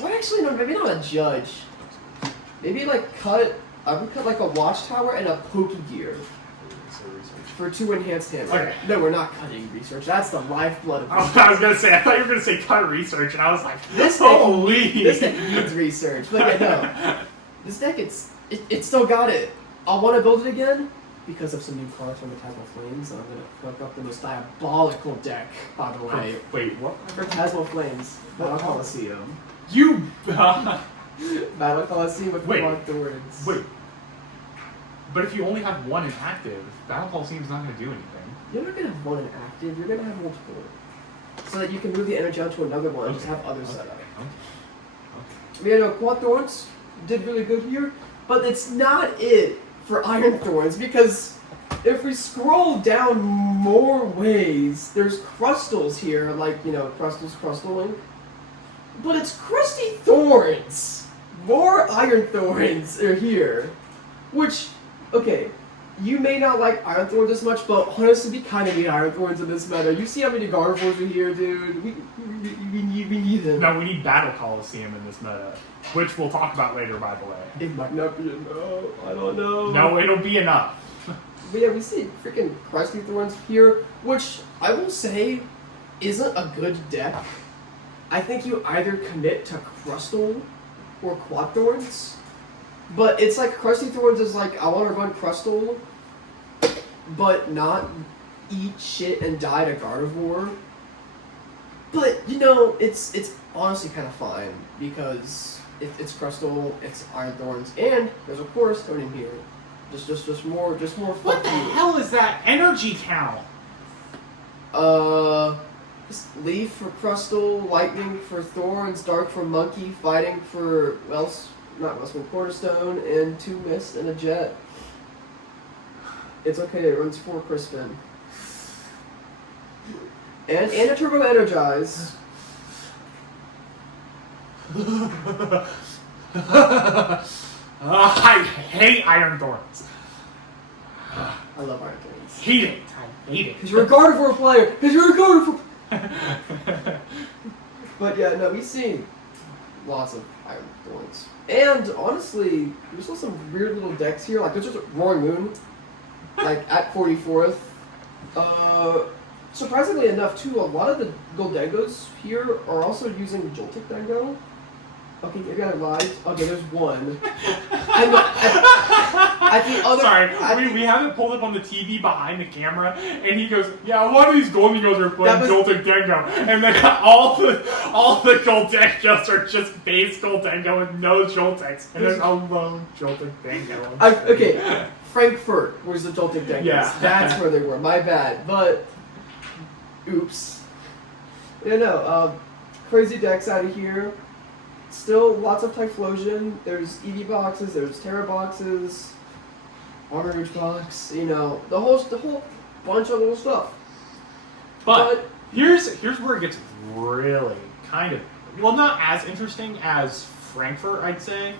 Well, actually, no, maybe not a Judge. Maybe I would cut a Watchtower and a Pokegear for 2 Enhanced Hammer. Okay. No, we're not cutting research. That's the lifeblood of I was gonna say, I thought you were gonna say cut research, and I was like, This deck, holy! this deck needs research. But yeah, no. This deck, it still got it. I want to build it again because of some new cards from Phantasmal Flames. I'm going to fuck up the most diabolical deck, by the way. Wait, what? Phantasmal Flames, Battle Coliseum. You. Battle Coliseum with Wait. Quad Thorns. Wait. But if you only have one inactive, Battle Coliseum's not gonna do anything. You're not going to have one inactive, you're going to have multiple. So that you can move the energy onto another one and just have others set up. Okay. Yeah, no, Quad Thorns did really good here, but it's not it for Iron Thorns because if we scroll down more ways, there's Crustals here, Crustal Link, but it's Crusty Thorns. More Iron Thorns are here, which, okay, you may not like Iron Thorns as much, but honestly, we kind of need Iron Thorns in this meta. You see how many Gardevoirs are here, dude? We need them. No, we need Battle Coliseum in this meta, which we'll talk about later, by the way. It might not be enough. I don't know. No, it'll be enough. But yeah, we see freaking Crusty Thorns here, which I will say isn't a good deck. I think you either commit to Crustal or Quad Thorns. But it's Crusty Thorns is I want to run Crustal, but not eat shit and die to Gardevoir. But, it's honestly kind of fine, because it's Crustal, it's Iron Thorns, and there's of course Stone in here. Just more What the hell is that energy count? Just Leaf for Crustal, Lightning for Thorns, Dark for Monkey, Fighting for Cornerstone, and 2 Mist and a Jet. It's okay, it runs 4 Crispin. And a Turbo Energize. I hate Iron Thorns. I love Iron Thorns. Hate it. I hate it. Because you're a Gardevoir player. Because you're a Gardevoir. But yeah, no, we've seen lots of Iron Thorns. And honestly, there's still some weird little decks here. Like, there's just Roaring Moon, like, at 44th. Surprisingly enough, too, a lot of the Goldengos here are also using Joltik Dengo. Okay, maybe I lied. Okay, there's one. At the other... Sorry, we have it pulled up on the TV behind the camera, and he goes, yeah, a lot of these Goldengos are playing Joltik Dengo. And then all the Goldengos are just base Goldengo with no Joltiks. And there's a lone Joltik Dengo. Okay, Frankfurt was the Joltik Dengos. Yeah. That's where they were. My bad. But... Oops. Yeah, no, crazy decks out of here. Still lots of Typhlosion. There's EV boxes, there's Terra boxes, Armor Rouge box, you know, the whole bunch of little stuff. But here's where it gets really kind of, well, not as interesting as Frankfurt, I'd say,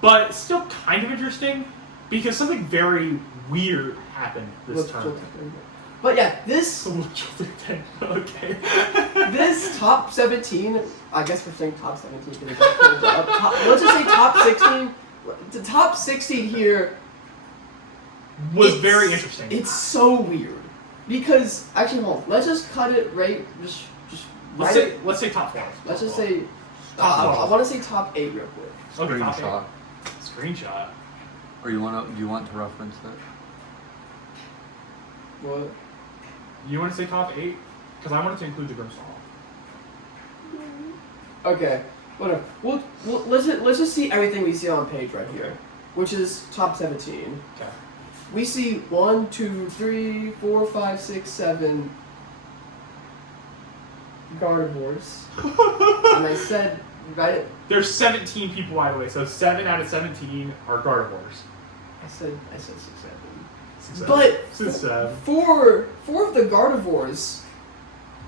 but still kind of interesting because something very weird happened this time. But yeah, this Okay. this top 17, I guess we're saying top 17. Let's just say top 16. The top 16 here was very interesting. It's so weird because actually, hold on. Let's just cut it right. Just let's say top 12. Let's just say. Top I want to say top 8 real quick. Okay, top Screenshot. 8. Screenshot. Or do you want to reference that? What? You want to say top 8? Because I wanted to include the Grimstall. Okay, whatever. Let's just see everything we see on page right here, which is top 17. Okay. We see 1, 2, 3, 4, 5, 6, 7 Gardevoirs. And I said, right? There's 17 people, by the way, so 7 out of 17 are Gardevoirs. I said 6, 7. 6, 7. But 6, 7. four of the Gardevoirs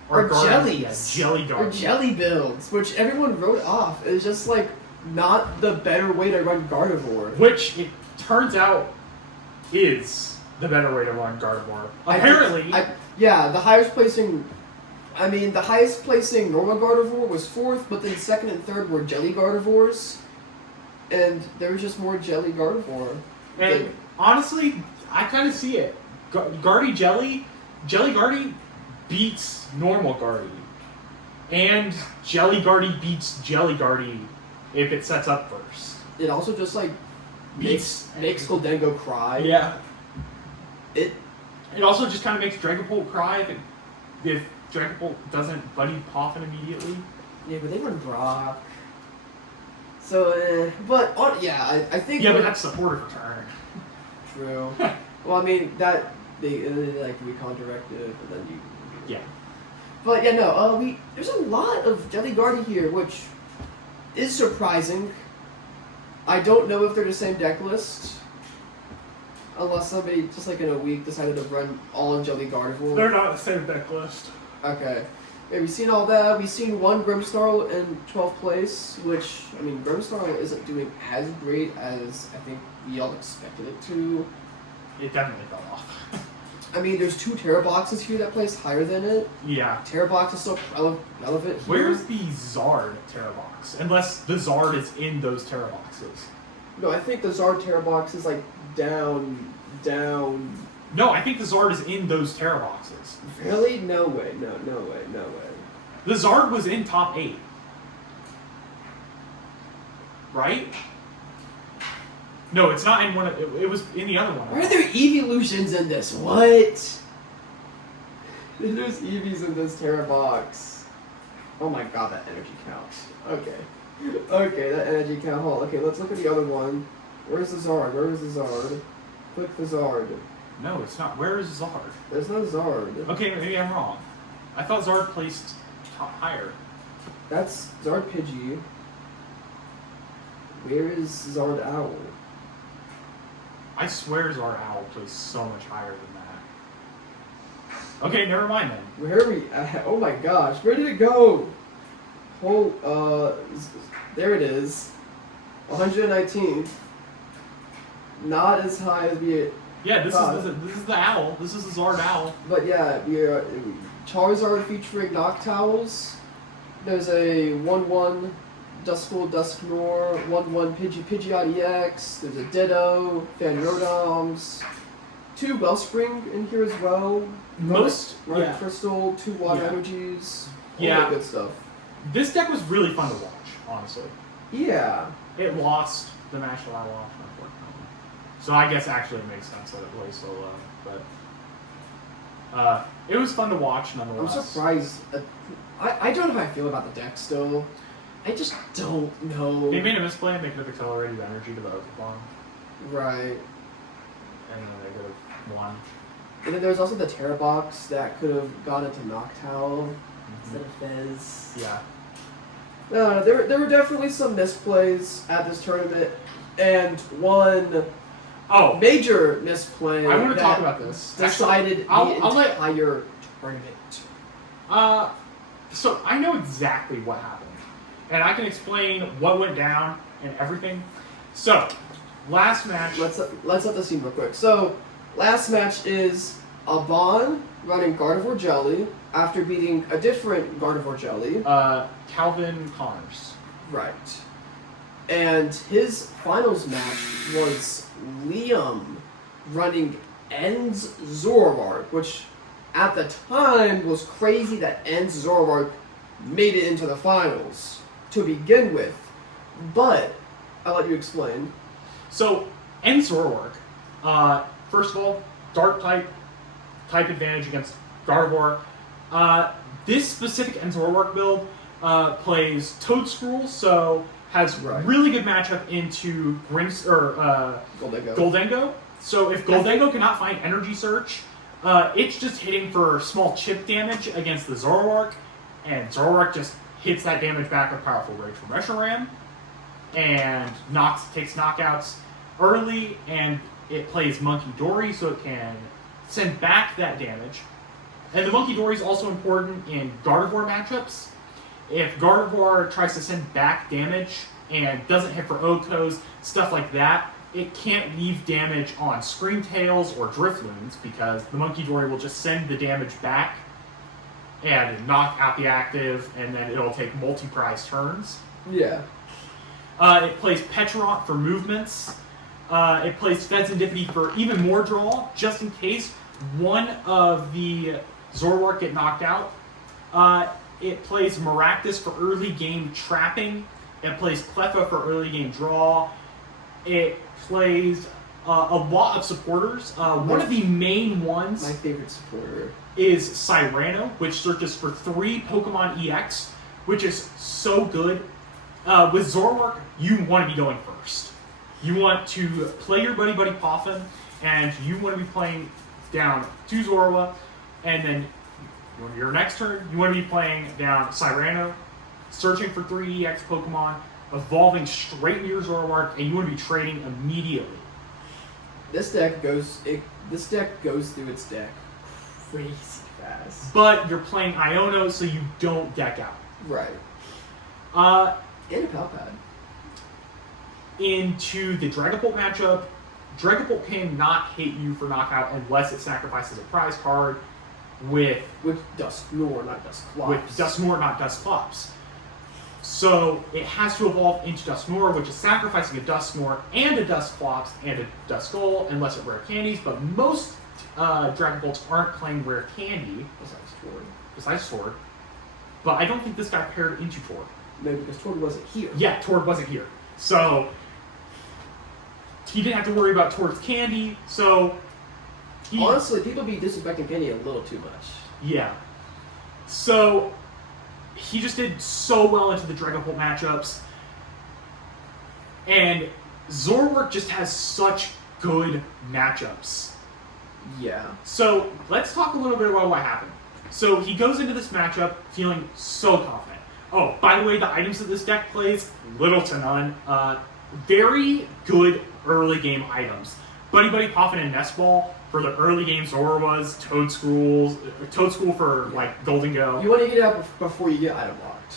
are jellies. Yeah, jelly Or Gardevoir. jelly builds, which everyone wrote off as just like not the better way to run Gardevoir. Which it turns out is the better way to run Gardevoir. Apparently. The highest placing normal Gardevoir was 4th, but then 2nd and 3rd were jelly Gardevoirs. And there was just more jelly Gardevoir. And honestly, I kind of see it. Jelly Guardy beats normal Guardy. And Jelly Guardy beats Jelly Guardy if it sets up first. It also just like makes Goldengo cry. Yeah. It also just kind of makes Dragapult cry if Dragapult doesn't Buddy Poffin immediately. Yeah, but they run Brock. So, I think... Yeah, but that's supportive return. True. Well, I mean, that... They like recon directive, and then you... Yeah. But, yeah, no, there's a lot of Jelly Guardy here, which is surprising. I don't know if they're the same deck list. Unless somebody, just like in a week, decided to run all Jelly Gardevoir. They're not the same deck list. Okay. Yeah, we've seen all that. We've seen one Grimmsnarl in 12th place, which, I mean, Grimmsnarl isn't doing as great as I think we all expected it to. It definitely fell off. I mean, there's 2 Terra boxes here that placed higher than it. Yeah. Terra box is still relevant here. Where's the Zard Terra box? Unless the Zard is in those Terra boxes. No, I think the Zard Terra box is like down. No, I think the Zard is in those Terra boxes. Really? No way. No way. The Zard was in top 8. Right? No, it's not in one of... It was in the other one. Why are there evolutions in this? What? There's EVs in this Terra box. Oh my god, that energy counts. Okay, that energy count. Hold on. Okay, let's look at the other one. Where's the Zard? Click the Zard. No, it's not. Where is Zard? There's no Zard. Okay, maybe I'm wrong. I thought Zard placed top higher. That's Zard Pidgey. Where is Zard Owl? I swear Zard Owl placed so much higher than that. Okay, never mind then. Where are we at? Oh my gosh, where did it go? There it is. 119th. Not as high as we Yeah, this is the owl. This is the Zard owl. But yeah, Charizard featuring Noctowls. There's a 1/1 Duskull Dusknoir, 1/1 Pidgeot EX. There's a Ditto, Fanrodoms, 2 Wellspring in here as well. Running Crystal, 2 Water Energies. All that good stuff. This deck was really fun to watch, honestly. Yeah. It lost the match that I lost, unfortunately. So I guess actually it makes sense that it plays so low. But it was fun to watch nonetheless. I'm surprised. I don't know how I feel about the deck still. I just don't know. They made a misplay and they could have accelerated energy to the Pokemon. Right. And then they could have won. And then there's also the Terra Box that could have gone into Noctowl instead of Fez. Yeah. There were definitely some misplays at this tournament, and one major misplay I want to talk about this. Decided Actually, the entire tournament. So I know exactly what happened, and I can explain what went down and everything. So, last match. Let's set the scene real quick. So, last match is Aban running Gardevoir Jelly after beating a different Gardevoir Jelly. Calvin Connors. Right. And his finals match was Liam running Ends Zoroark, which at the time was crazy that Ends Zoroark made it into the finals to begin with. But I'll let you explain. So, Ends Zoroark, first of all, Dark type advantage against Gardevoir. This specific Ends Zoroark build plays Toedscruel, so has really good matchup into Goldengo. So if Goldengo cannot find Energy Search, it's just hitting for small chip damage against the Zoroark, and Zoroark just hits that damage back with Powerful Rage from Reshiram, and takes knockouts early, and it plays Monkey Dory, so it can send back that damage. And the Monkey Dory is also important in Gardevoir matchups. If Gardevoir tries to send back damage and doesn't hit for Okos, stuff like that, it can't leave damage on Screamtails or Drifloons because the Monkey Dory will just send the damage back and knock out the active, and then it'll take multi-prize turns. Yeah. It plays Petrot for movements. It plays Fezandipity for even more draw, just in case one of the Zoroark get knocked out. It plays Maractus for early game trapping. It plays Cleffa for early game draw. It plays a lot of supporters. One of the main ones... My favorite supporter. ...is Cyrano, which searches for 3 Pokemon EX, which is so good. With Zoroark, you want to be going first. You want to play your Buddy Poffin, and you want to be playing down 2 Zorua, and then your next turn, you want to be playing down Cyrano, searching for 3 EX Pokemon, evolving straight into your Zoroark, and you want to be trading immediately. This deck goes through its deck crazy fast. But you're playing Iono, so you don't deck out. Right. And a Palpad. Into the Dragapult matchup, Dragapult cannot hit you for knockout unless it sacrifices a prize card with Dusknoir, not Dusclops. With Dusknoir, not Dusclops. So it has to evolve into Dusknoir, which is sacrificing a Dusknoir and a Dusclops and a Duskull, unless it rare candies. But most Dragapults aren't playing rare candy besides Tord. But I don't think this got paired into Tord. No, because Tord wasn't here. Yeah, Tord wasn't here. So he didn't have to worry about Tord's candy, so... Honestly, people be disrespecting candy a little too much. Yeah. So he just did so well into the Dragapult matchups. And Zoroark just has such good matchups. Yeah. So let's talk a little bit about what happened. So he goes into this matchup feeling so confident. Oh, by the way, the items that this deck plays, little to none. Very good early game items. Buddy Poffin and Nest Ball for the early game Zoruas, Toedscruel for like Goldengo. You want to get it out before you get item locked.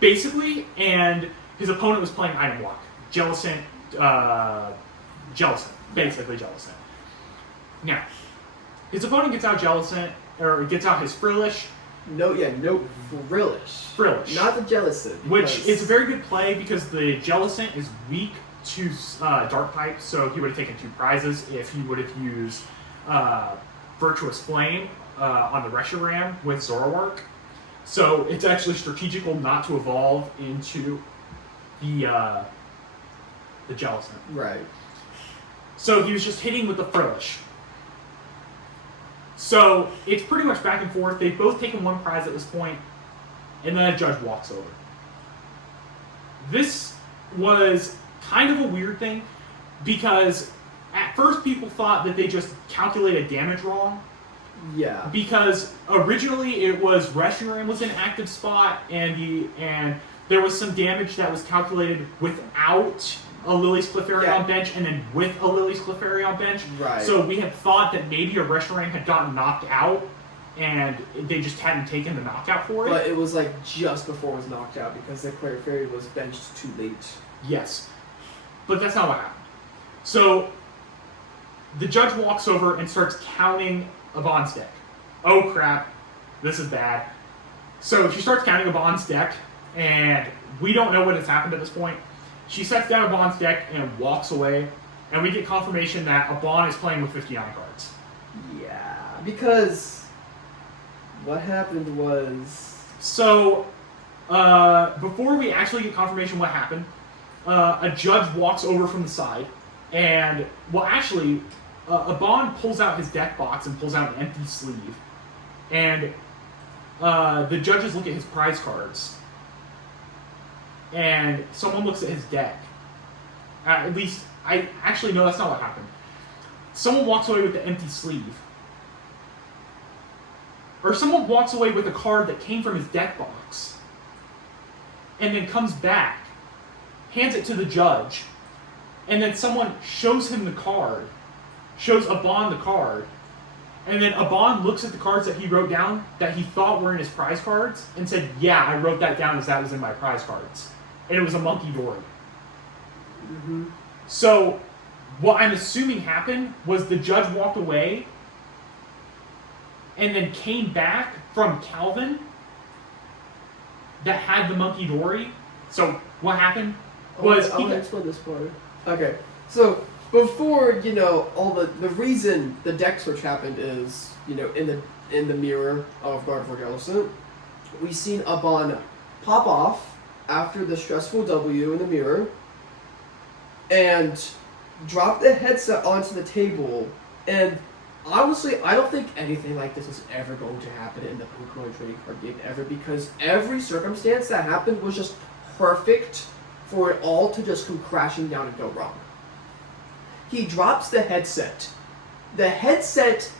Basically, and his opponent was playing item lock. Jellicent, basically Jellicent. Now, his opponent gets out Jellicent, or gets out his Frillish. No, Frillish. Frillish. Not the Jellicent. Which is a very good play because the Jellicent is weak to Dark type, so he would have taken 2 prizes if he would have used Virtuous Flame on the Reshiram with Zoroark. So it's actually strategical not to evolve into the Jellicent. Right. So he was just hitting with the Frillish. So it's pretty much back and forth. They've both taken 1 prize at this point, and then a judge walks over. This was kind of a weird thing, because at first people thought that they just calculated damage wrong. Yeah. Because originally it was Reshiram was in active spot, and there was some damage that was calculated without a Lily's Clefairy on bench, and then with a Lily's Clefairy on bench. Right. So we had thought that maybe a Reshiram had gotten knocked out, and they just hadn't taken the knockout for it. But it was like just before it was knocked out because the Clefairy was benched too late. Yes. But that's not what happened. So the judge walks over and starts counting Abon's deck. Oh crap, this is bad. So she starts counting Abon's deck, and we don't know what has happened at this point. She sets down Abon's deck and walks away, and we get confirmation that Abon is playing with 59 cards. Yeah, because what happened was... So, before we actually get confirmation what happened, a judge walks over from the side, and, well actually, Abon pulls out his deck box and pulls out an empty sleeve, and the judges look at his prize cards, and someone looks at his deck. At least, no, that's not what happened. Someone walks away with the empty sleeve. Or someone walks away with a card that came from his deck box, and then comes back, hands it to the judge, and then someone shows him the card, shows Abon the card, and then Abon looks at the cards that he wrote down that he thought were in his prize cards, and said, yeah, I wrote that down as that was in my prize cards. And it was a Monkey Dory. Mm-hmm. So, what I'm assuming happened was the judge walked away, and then came back from Calvin that had the Monkey Dory. So, what happened was... I want to explain this part. Okay, so before, all the reason the deck switch happened is, in the mirror of Gardevoir Jellicent, we seen Abon pop off after the stressful W in the mirror and drop the headset onto the table, and honestly, I don't think anything like this is ever going to happen in the Pokemon trading card game ever, because every circumstance that happened was just perfect for it all to just come crashing down and go wrong. He drops the headset. The headset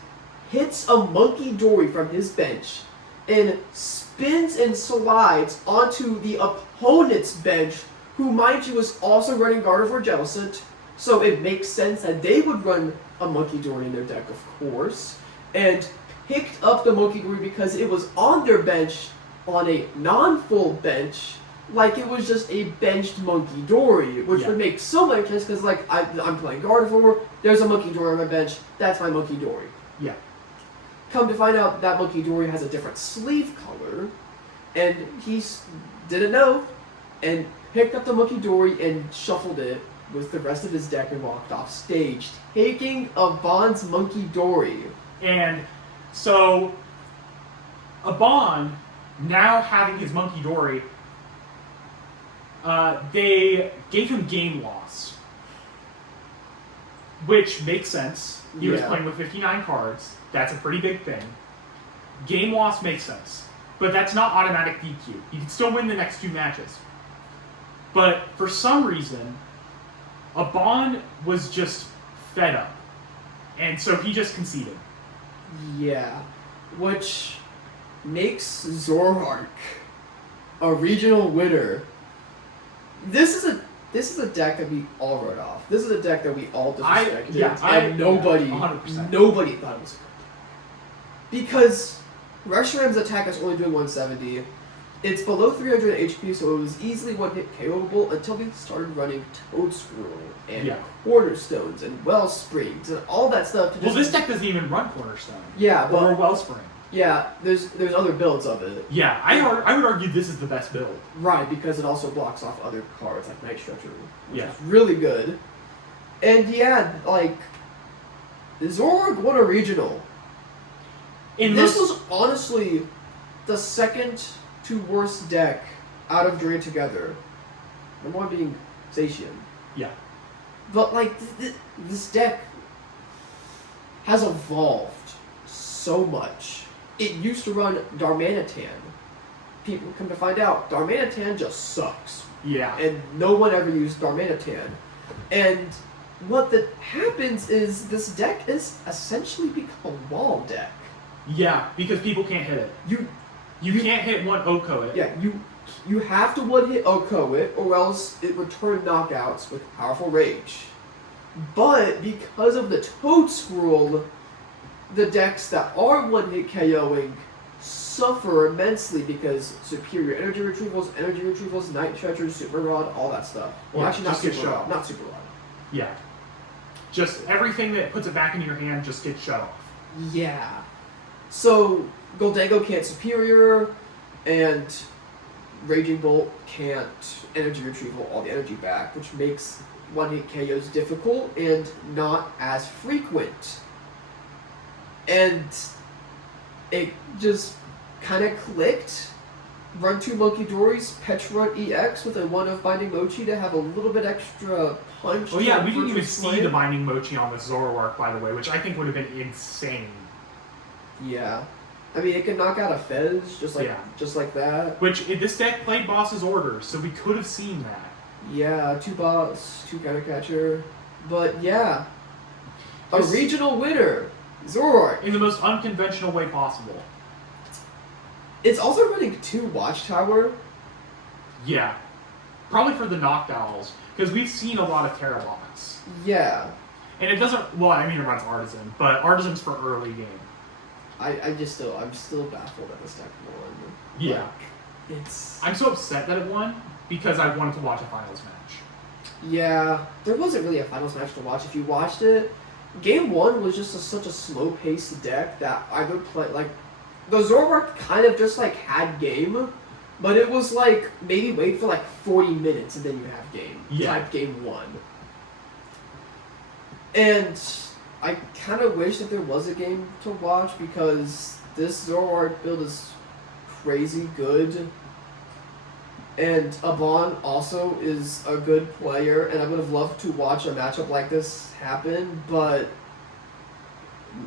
hits a Monkey Dory from his bench and spins and slides onto the opponent's bench, who, mind you, is also running Gardevoir Jellicent, so it makes sense that they would run a Monkey Dory in their deck, of course, and picked up the Monkey Dory because it was on their bench on a non-full bench, like it was just a benched Monkey Dory, which would make so much sense because, like, I'm playing Gardevoir, there's a Monkey Dory on my bench, that's my Monkey Dory. Yeah. Come to find out, that Monkey Dory has a different sleeve color, and he didn't know, and picked up the Monkey Dory and shuffled it with the rest of his deck and walked off stage, taking Abon's Monkey Dory. And so, Abon, now having his Monkey Dory, they gave him game loss, which makes sense. He was playing with 59 cards. That's a pretty big thing. Game loss makes sense. But that's not automatic DQ. He can still win the next 2 matches. But for some reason, Abon was just fed up. And so he just conceded. Yeah. Which makes Zoroark a regional winner. This is a deck that we all wrote off. This is a deck that we all disrespected. And nobody 100%. Nobody thought it was a good deck. Because Reshiram's attack is only doing 170. It's below 300 HP, so it was easily one-hit KOable until they started running Toadscrew and Yeah. Cornerstones and Wellsprings and all that stuff. To Well, just, this deck doesn't even run Cornerstone. Yeah, Or but Wellspring. yeah, there's other builds of it. Yeah, I would argue this is the best build. Right, because it also blocks off other cards like Night Stretcher, which Yeah. is really good. And yeah, like Zoroark won a regional. This was honestly the second to worst deck out of Dream Together. Number one being Zacian. Yeah. But like this deck has evolved so much. It used to run Darmanitan. People come to find out Darmanitan just sucks. Yeah. And no one ever used Darmanitan. And what that happens is this deck is essentially become a wall deck. Yeah, because people can't hit it. You can't hit one Oko it. Yeah, you have to one-hit Oko it, or else it return knockouts with powerful rage. But because of the Toadscrew, the decks that are one-hit KOing suffer immensely because superior energy retrievals, Night Stretchers, Super Rod, all that stuff. Well, Yeah, actually not just get Super shut Rod, off. not Super Rod. Yeah. Just everything that puts it back into your hand just gets shut off. Yeah. So Goldango can't superior, and Raging Bolt can't energy retrieval all the energy back, which makes one-hit KOs difficult and not as frequent. And it just kind of clicked. Run 2 Monkey Dories, Petra EX with a 1 of Binding Mochi to have a little bit extra punch. Oh yeah, we didn't to even Virtuous see Flame. the Binding Mochi on this Zoroark, by the way, which I think would have been insane. Yeah. I mean, it can knock out a Fez just like that. Which, this deck played Boss's Orders, so we could have seen that. Yeah, 2 boss, 2 counter catcher. But yeah, a This- regional winner, Zoroark. In the most unconventional way possible. It's also running 2 Watchtower. Yeah. Probably for the Noctowls, because we've seen a lot of Terrabots. Yeah, And it doesn't, well, I mean it runs Artisan, but Artisan's for early game. I'm still baffled that this deck won. Yeah. Like, it's I'm so upset that it won, because I wanted to watch a finals match. yeah. There wasn't really a finals match to watch. If you watched it, Game 1 was just such a slow-paced deck that I would play like. The Zoroark kind of just like had game, but it was like maybe wait for like 40 minutes and then you have game. Yeah. Type Game 1. And I kind of wish that there was a game to watch because this Zoroark build is crazy good. And Abon also is a good player, and I would have loved to watch a matchup like this happen, but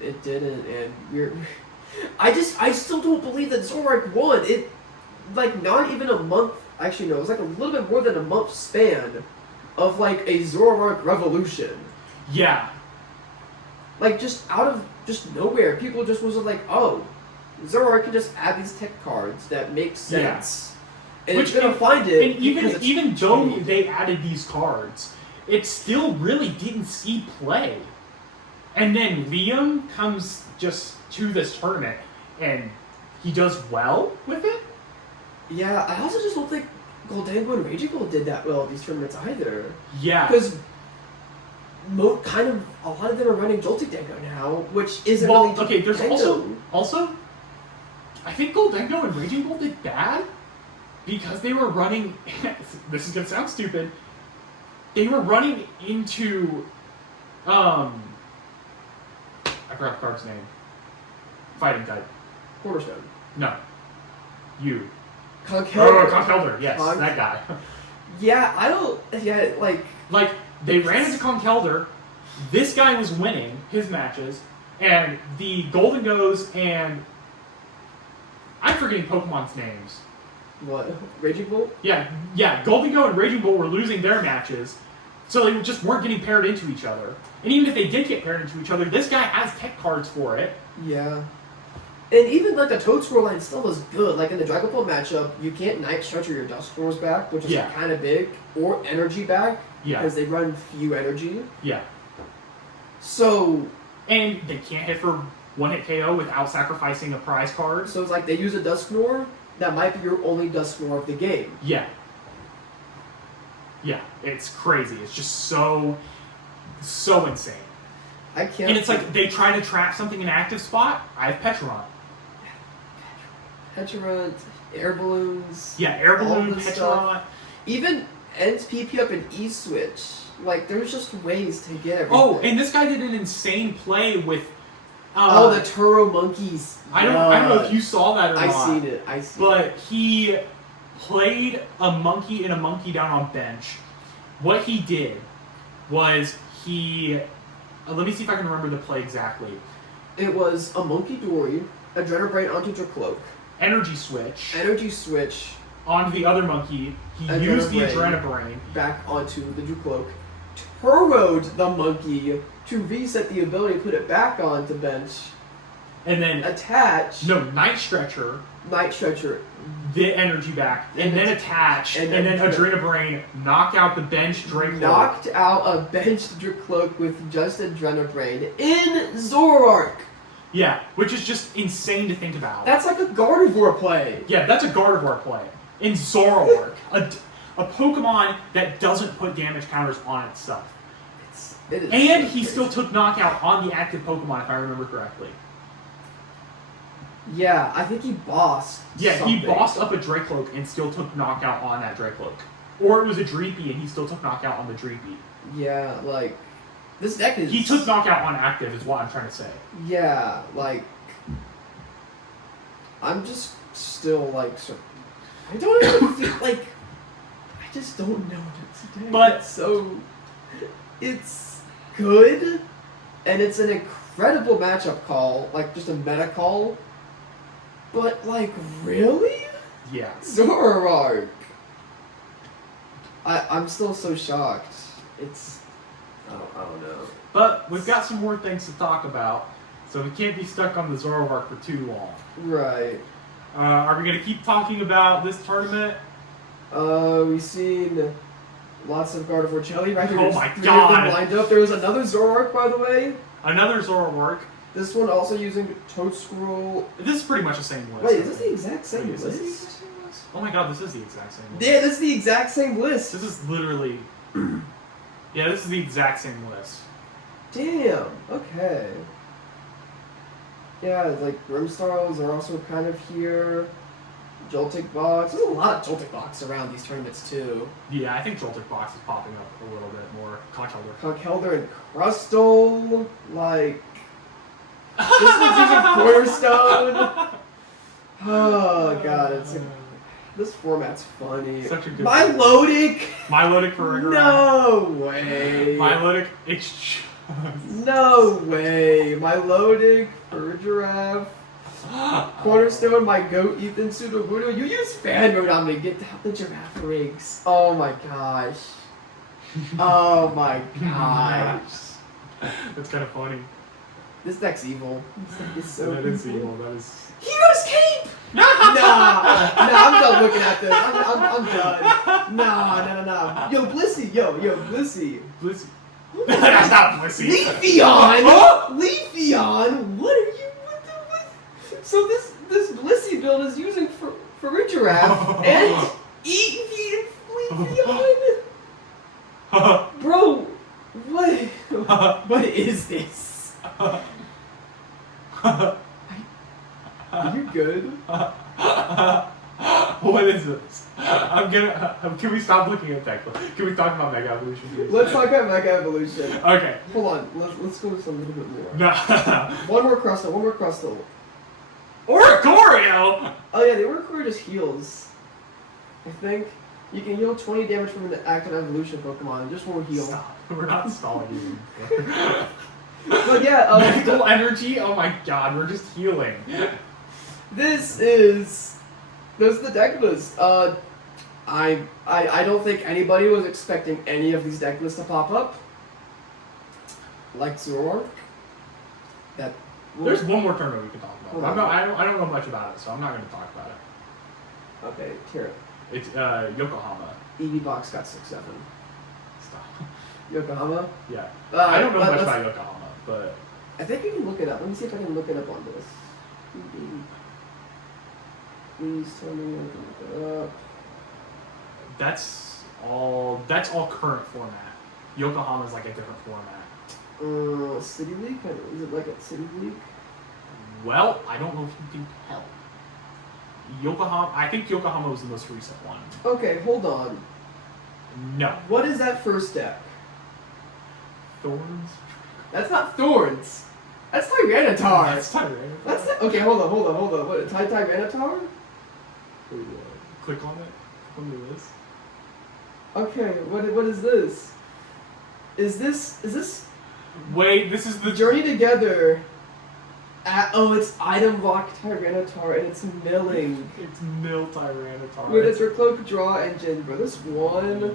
it didn't, and I still don't believe that Zoroark won. It, like, not even a month, actually no, it was like a little bit more than a month span of, like, a Zoroark revolution. Yeah. Like, just out of, just nowhere, people just wasn't like, oh, Zoroark can just add these tech cards that make sense. And Which, it's gonna find it. And because even it's though cheap. they added these cards, it still really didn't see play. And then Liam comes just to this tournament, and he does well with it. Yeah, I also just don't think Goldango and Raging Bull did that well at these tournaments either. Yeah. Because kind of a lot of them are running Joltik Dango now, which isn't Well, really okay, there's Dango. also, I think Goldango and Raging Bull did bad because they were running, this is gonna sound stupid, they were running into, I forgot the card's name. Fighting type. Cornerstone. No. You. Conkelder. Conkelder, yes, that guy. Yeah, I don't. Yeah, like. Like, they ran into Conkelder, this guy was winning his matches, and the Golden Goes and... I'm forgetting Pokemon's names. What? Raging Bolt? Yeah, Golden Go and Raging Bull were losing their matches, so they just weren't getting paired into each other. And even if they did get paired into each other, this guy has tech cards for it. Yeah. And even like the Toadscrew line still is good. Like in the Dragon Ball matchup, you can't Night Stretcher your Dusknoir's back, which is Yeah. kind of big, or Energy back, Yeah. because they run few energy. Yeah. So And they can't hit for one-hit KO without sacrificing a prize card. it's like they use a Dusknoir, that might be your only Dusknoir of the game. Yeah. Yeah, it's crazy. It's just so insane. I can't. And it's like they try to trap something in an active spot. I have Petron. Petron, air balloons. Yeah, air all balloon, this Petron. stuff. Even ends PP up an E-switch. Like, there's just ways to get everything. Oh, and this guy did an insane play with. The Turo monkeys. I don't know if you saw that or not. I seen it. But he played a monkey and a monkey down on bench. What he did was he. Let me see if I can remember the play exactly. It was a Monkey Dory, a Drenabrain onto Dracloak. Energy switch onto the other monkey. He used the Adrenabrain back onto the Dracloak. Turoed the monkey to reset the ability, put it back onto bench. And then attach. No, Night Stretcher. The energy back, and then attach, and then Adrenabrain knock out the bench Dracloak. Knocked out a benched Dracloak with just Adrenabrain in Zoroark. Yeah, which is just insane to think about. That's like a Gardevoir play. Yeah, that's a Gardevoir play. In Zoroark, a Pokemon that doesn't put damage counters on itself. It is and so he crazy. still took knockout on the active Pokemon, if I remember correctly. Yeah, I think he bossed. Yeah, something. he bossed up a Dracloak and still took knockout on that Dracloak. Or it was a Dreepy and he still took knockout on the Dreepy. Yeah, like, this deck is... He took knockout on active is what I'm trying to say. Yeah, like... I'm just still, like... I don't even feel like... I just don't know what to do. But... It's good, and it's an incredible matchup call. Like, just a meta call. But, like, really? Yeah. Zoroark! I'm still so shocked. It's... I don't know. But we've got some more things to talk about, so we can't be stuck on the Zoroark for too long. Right. Are we going to keep talking about this tournament? We've seen lots of Gardevoir Jelly right here. Oh my Three God. of them lined up. There was another Zoroark, by the way. Another Zoroark. This one also using Toadscroll. This is pretty much the same list. Wait, is this the exact same Wait, is this list? the exact same list? Oh my god, this is the exact same list. Yeah, this is the exact same list. This is literally... yeah, this is the exact same list. Damn, okay. Yeah, like Grimstars are also kind of here. Joltik Box. There's a lot of Joltik Box around these tournaments too. Yeah, I think Joltik Box is popping up a little bit more. Conkeldurr. Conkeldurr and Crustle, like... This one's using Cornerstone. Oh god, this format's funny. Such a good Milotic! Milotic for Rigor. No way! Milotic, it's just... No way! Milotic for Giraffe. Cornerstone, my goat, Ethan Sudowoodo. You use fan mode on me. Get out the giraffe rigs. Oh my gosh. Oh my gosh. That's kind of funny. This deck's evil. This deck is so That is evil. That is... Hero's Cape! Nah, I'm done looking at this. I'm done. Nah. Yo, Blissey, Blissey. Blissey. That's not Blissey. Leafeon! Leafeon? What are you... What? So this Blissey build is using for Giraffe and Eevee Leafeon? Bro, what is this? Are you good? What is this? Can we stop looking at that? Can we talk about Mega Evolution, please? Let's talk about Mega Evolution. Okay. Hold on. Let's go with something a little bit more. No. One more Crustle. Oricorio! Oh yeah, the Oricorio just heals. I think you can heal 20 damage from an active evolution Pokemon. Just one heal. Stop. We're not stalling you. But yeah, Mental energy? Oh my god, we're just healing. Those are the deck lists. I don't think anybody was expecting any of these deck lists to pop up. Like Zoroark. There's one more tournament we can talk about. Hold on. I don't know much about it, so I'm not going to talk about it. Okay, here. It's Yokohama. EV Box got 6-7. Stop. Yokohama? Yeah. I don't know much about Yokohama, but... I think you can look it up. Let me see if I can look it up on this. Please tell me when to look it up. That's all current format. Yokohama's like a different format. City League? Is it like a City League? Well, I don't know if you can tell. I think Yokohama was the most recent one. Okay, hold on. No. What is that first deck? Thorns? That's not Thorns. That's Tyranitar. That's Tyranitar. That's not, okay, hold on. What, Tyranitar? Click on it. Click on this. Okay, what is this? Is this Wait, this is the Journey Together? It's Item Lock Tyranitar and it's milling. It's Mill Tyranitar. With its Recloak Draw Engine for this one.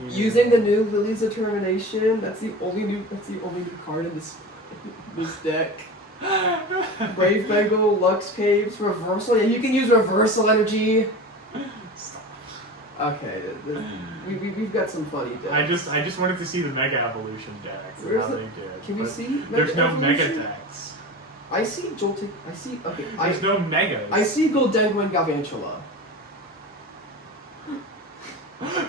Yeah. Using the new Lily's Determination. That's the only new card in this deck. Brave Bengal, Lux Caves, Reversal. Yeah, you can use Reversal Energy. Stop. Okay, we've got some funny decks. I just wanted to see the Mega Evolution decks. Where's how the- they did. Can we but see? There's no Mega Evolution? decks. I see Joltik. Okay. There's no Megas. I see Goldengo and Galvantula.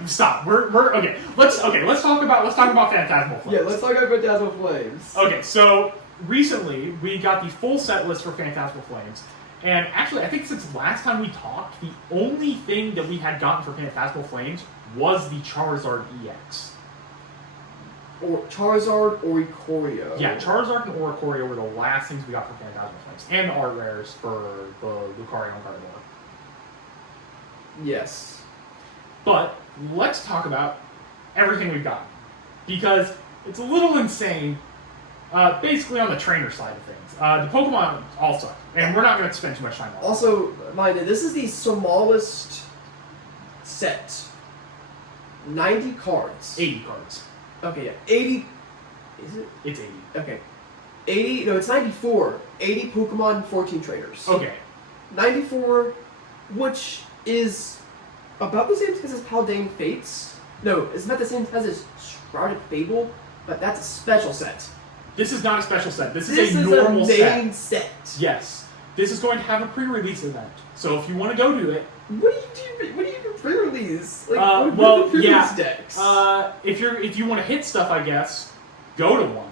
Stop. We're okay. Let's talk about Phantasmal Flames. Yeah, let's talk about Dazzle Flames. Okay, so recently we got the full set list for Phantasmal Flames, and actually I think since last time we talked, the only thing that we had gotten for Phantasmal Flames was the Charizard EX. Or Charizard or Ikoria. Yeah, Charizard and Oricorio were the last things we got for Phantasmal Flames, and the art rares for the Lucario and Gardevoir. Yes. But let's talk about everything we've gotten, because it's a little insane. Basically, on the trainer side of things, the Pokemon all suck, and we're not going to spend too much time on it. Also, mind you, this is the smallest set. 90 cards. 80 cards. Okay, yeah. 80. Is it? It's 80. Okay. 80. No, it's 94. 80 Pokemon, 14 trainers. Okay. 94, which is about the same size as Paldean Fates. No, it's not the same size as Shrouded Fable, but that's a special set. This is not a special set. This This is a normal is a main set. set. Yes. This is going to have a pre-release event. So if you want to go to it, What do you do pre-release? Like, what well, are the pre-release yeah. decks? If you want to hit stuff, I guess, go to one.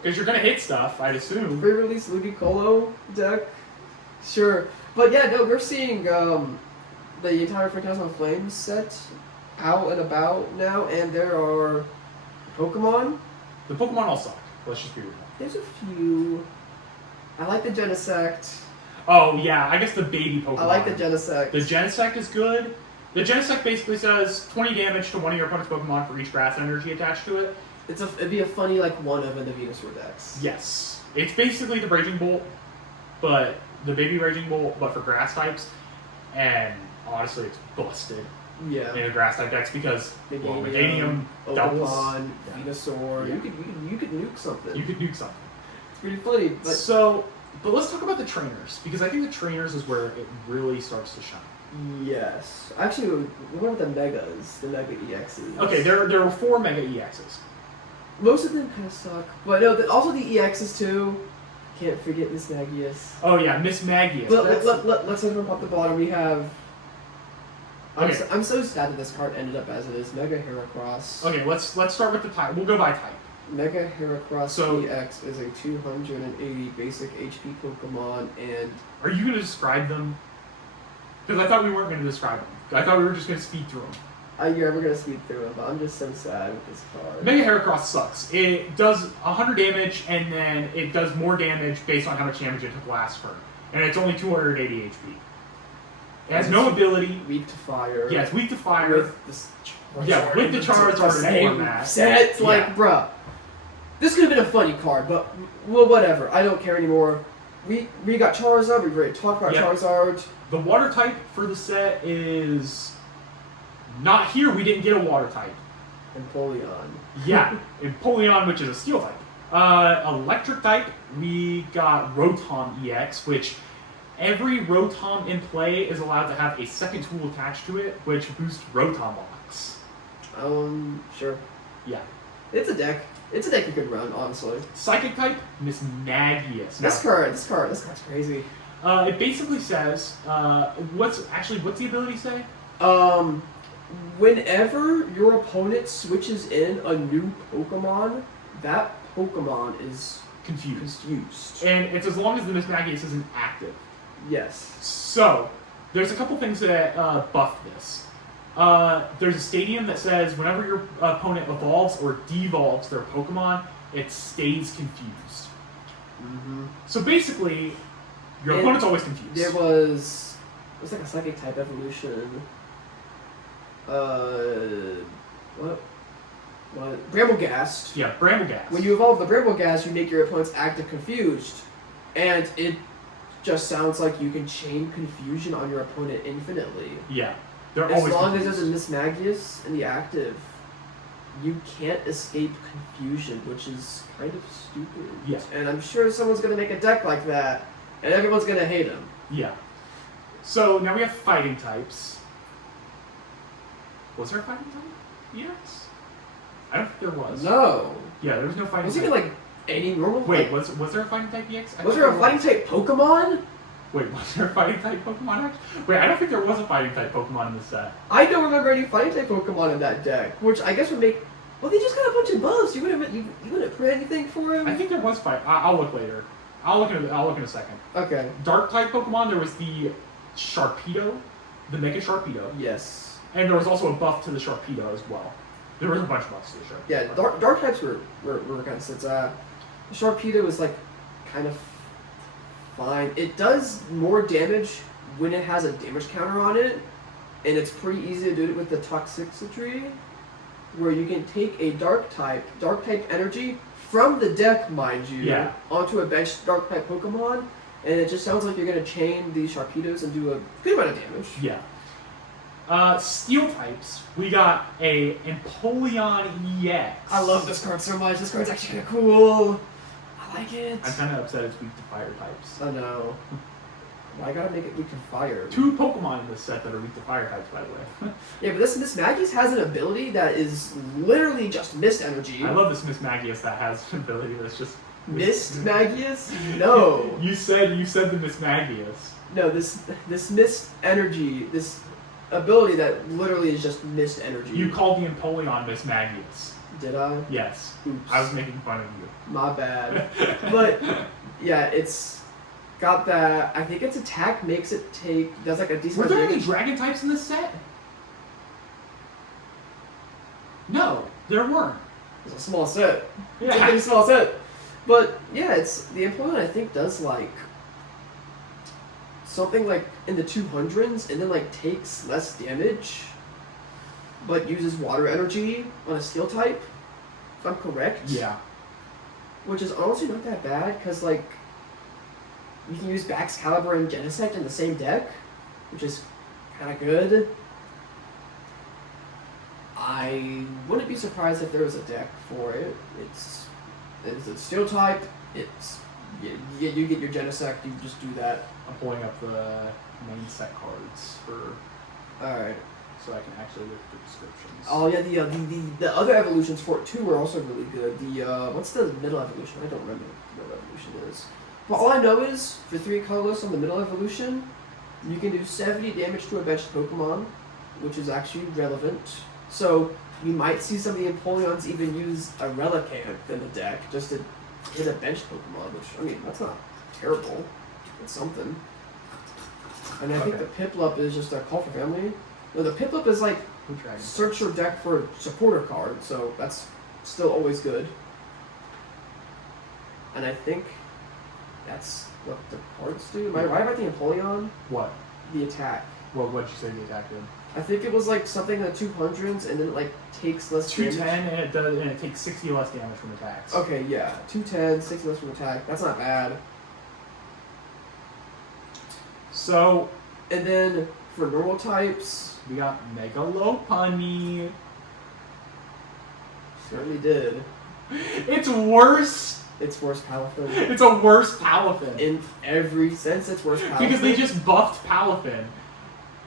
Because you're going to hit stuff, I'd assume. Pre-release Ludicolo deck? Sure. But yeah, no, we're seeing the entire Phantasmal Flames set out and about now, and there are Pokemon. The Pokemon all suck. Let's just be real. There's a few. I like the Genesect. Oh, yeah, I guess the baby Pokemon. I like the Genesect. The Genesect is good. The Genesect basically says 20 damage to one of your opponent's Pokemon for each grass energy attached to it. It'd be a funny like one of in the Venusaur decks. Yes. It's basically the Raging Bolt, but the baby Raging Bolt, but for grass types. And honestly, it's busted Yeah. in the grass type decks because Meganium, doubles. Oberpon, Yeah. Venusaur. Yeah. You could nuke something. You could nuke something. It's pretty funny, but But let's talk about the trainers, because I think the trainers is where it really starts to shine. yes. Actually, what are the Megas? The Mega EXs. Okay, there were 4 Mega EXs. Most of them kind of suck, but no. Also the EXs too. Can't forget Miss Magius. Oh yeah, Miss Magius. Let's talk about the bottom. We have. Okay. I'm so sad that this card ended up as it is. Mega Heracross. Okay, let's start with the type. We'll go by type. Mega Heracross So- EX is a 280 basic HP Pokemon, and Are you going to describe them? Because I thought we weren't going to describe them. I thought we were just going to speed through them. you're ever gonna speed through them, but I'm just so sad with this card. Mega Heracross sucks. It does 100 damage, and then it does more damage based on how much damage it took last turn. And it's only 280 HP. It has no ability. Weak to fire. Yeah, it's weak to fire. With this Yeah, with the Charizard same format. set. Like, Yeah. bruh. This could have been a funny card, but well, whatever. I don't care anymore. We got Charizard. We've already talked about Yep. Charizard. The water type for the set is not here. We didn't get a water type. Empoleon. Yeah, Empoleon, which is a steel type. Electric type, we got Rotom EX, which every Rotom in play is allowed to have a second tool attached to it, which boosts Rotom locks. Sure. Yeah. It's a deck. It's a deck you could run, honestly. Psychic type, Miss Magius. This card's crazy. It basically says, what's the ability say? Whenever your opponent switches in a new Pokemon, that Pokemon is Confused. And And it's as long as the Miss Magius isn't active. yes. So, there's a couple things that buff this. There's a stadium that says whenever your opponent evolves or devolves their Pokemon, it stays confused. Mm-hmm. So basically, your opponent's always confused. There was like a psychic type evolution. What? Bramblegast. Yeah, Bramblegast. When you evolve the Bramblegast, you make your opponent's active confused, and it just sounds like you can chain confusion on your opponent infinitely. Yeah, they're As always long confused. as there's a Miss Magius in the active, you can't escape confusion, which is kind of stupid. Yeah. And I'm sure someone's gonna make a deck like that, and everyone's gonna hate him. Yeah. So now we have fighting types. Was there a fighting type? Yes. I don't think there was. No. Yeah, there was no fighting Was type. even like any normal? Wait, like, was there a fighting type EX? was there a fighting type Pokemon? Wait, was there a fighting type Pokemon actually? Wait, I don't think there was a fighting type Pokemon in this set. I don't remember any fighting type Pokemon in that deck, which I guess would make. Well, they just got a bunch of buffs. You wouldn't put anything for him. I think there was fight. I'll look later. I'll look in a second. Okay. Dark type Pokemon. There was the Sharpedo, the Mega Sharpedo, Yes. and there was also a buff to the Sharpedo as well. There was a bunch of buffs to the Sharpedo. Yeah. Dark types were kind of since Sharpedo is like kind of fine. It does more damage when it has a damage counter on it, and it's pretty easy to do it with the Toxicity, where you can take a dark type energy from the deck, mind you, Yeah. onto a bench dark type Pokemon, and it just sounds like you're gonna chain these Sharpedos and do a good amount of damage. Yeah. Steel types. We got a Empoleon EX. I love this card so much. This card's actually kind of cool. I like it. I'm kind of upset it's weak to fire types. I know. Why gotta make it weak to fire? 2 Pokemon in this set that are weak to fire types, by the way. Yeah, but this Magius has an ability that is literally just mist energy. I love this Miss Magius that has an ability that's just Mist Magius? No. You said the Miss Magius. No, this mist energy, this ability that literally is just mist energy. You called the Empoleon Miss Magius. Did I? Yes. Oops. I was making fun of you. My bad. But yeah, it's got that. I think its attack makes it does like a decent Were amount there of any damage. dragon types in this set? No, there weren't. It's a small set. It's a Yeah. pretty small set. But yeah, it's the Employment I think does like something like in the 200s and then like takes less damage but uses water energy on a steel type, if I'm correct. Yeah. Which is honestly not that bad because like you can use Baxcalibur and Genesect in the same deck, which is kind of good. I wouldn't be surprised if there was a deck for it. It's a steel type. It's you get your Genesect. You just do that. I'm pulling up the main set cards All right. so I can actually look at the descriptions. Oh yeah, the other evolutions for it too are also really good. The what's the middle evolution? I don't remember what the middle evolution is. But all I know is for 3 colorless on the middle evolution, you can do 70 damage to a benched Pokemon, which is actually relevant. So you might see some of the Empoleons even use a Relicanth in the deck just to hit a benched Pokemon, which I mean that's not terrible. It's something. And I think Okay. the Piplup is just a call for family. No, the Piplup is like search your deck for a supporter card, so that's still always good. And I think that's what the cards do. Am I right about the Empoleon? What? The attack. Well, what'd you say the attack did? I think it was like something in the 200s, and then it like takes less 210 damage. and it takes 60 less damage from attacks. Okay, yeah. 210, 60 less from attack. That's not bad. So And then for normal types, we got Mega Lopunny. certainly did. It's worse. It's worse Palafin. It's a worse Palafin. In every sense, it's worse Palafin. Because they just buffed Palafin.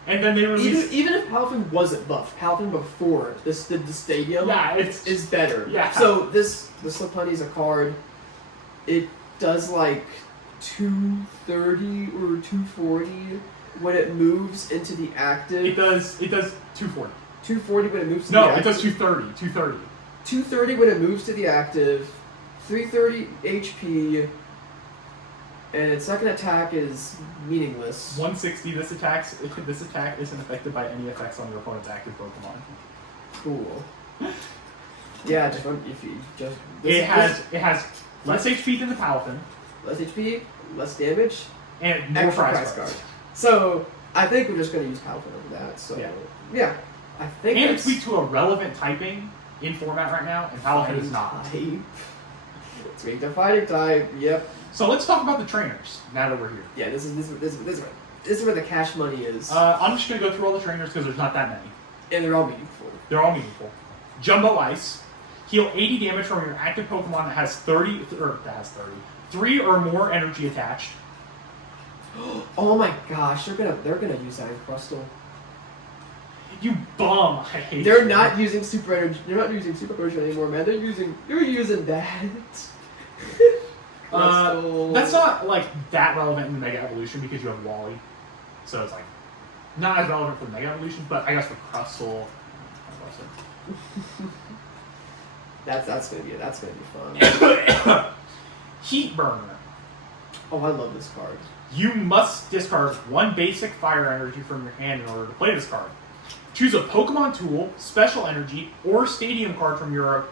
And then they released... Even if Palafin wasn't buffed, Palafin before the stadium Yeah, it's... is better. Yeah. So this Lopunny is a card. It does like 230 or 240 when it moves into the active. It does 240. 240 when it moves to No, the active. it does 230. 230. 230 when it moves to the active. 330 HP. And its second attack is meaningless. 160. This attack isn't affected by any effects on your opponent's active Pokemon. Cool. Yeah, just if you just. It has less HP than the Palafin less HP, less damage, and more extra prize prize cards. card. So I think we're just gonna use Palafin over that. So yeah, I think. And that's it's weak to a relevant typing in format right now, and Palafin is not. Type. It's weak to fighting type. Yep. So let's talk about the trainers now that we're here. Yeah, this is where the cash money is, I'm just gonna go through all the trainers because there's not that many. and they're all meaningful. They're all meaningful. Jumbo Ice. Heal 80 damage from your active Pokemon that has 3 or more energy attached. Oh my gosh, they're gonna use that in Crustle. You bum! I hate They're you. not using super energy. They're not using super potion anymore, man. They're using that. Crustle. That's not like that relevant in the Mega Evolution because you have Wally, so it's like not as relevant for the Mega Evolution, but I guess for Crustle. That's gonna be fun. Heat Burner. Oh, I love this card. You must discard 1 basic fire energy from your hand in order to play this card. Choose a Pokemon tool, special energy, or stadium card from your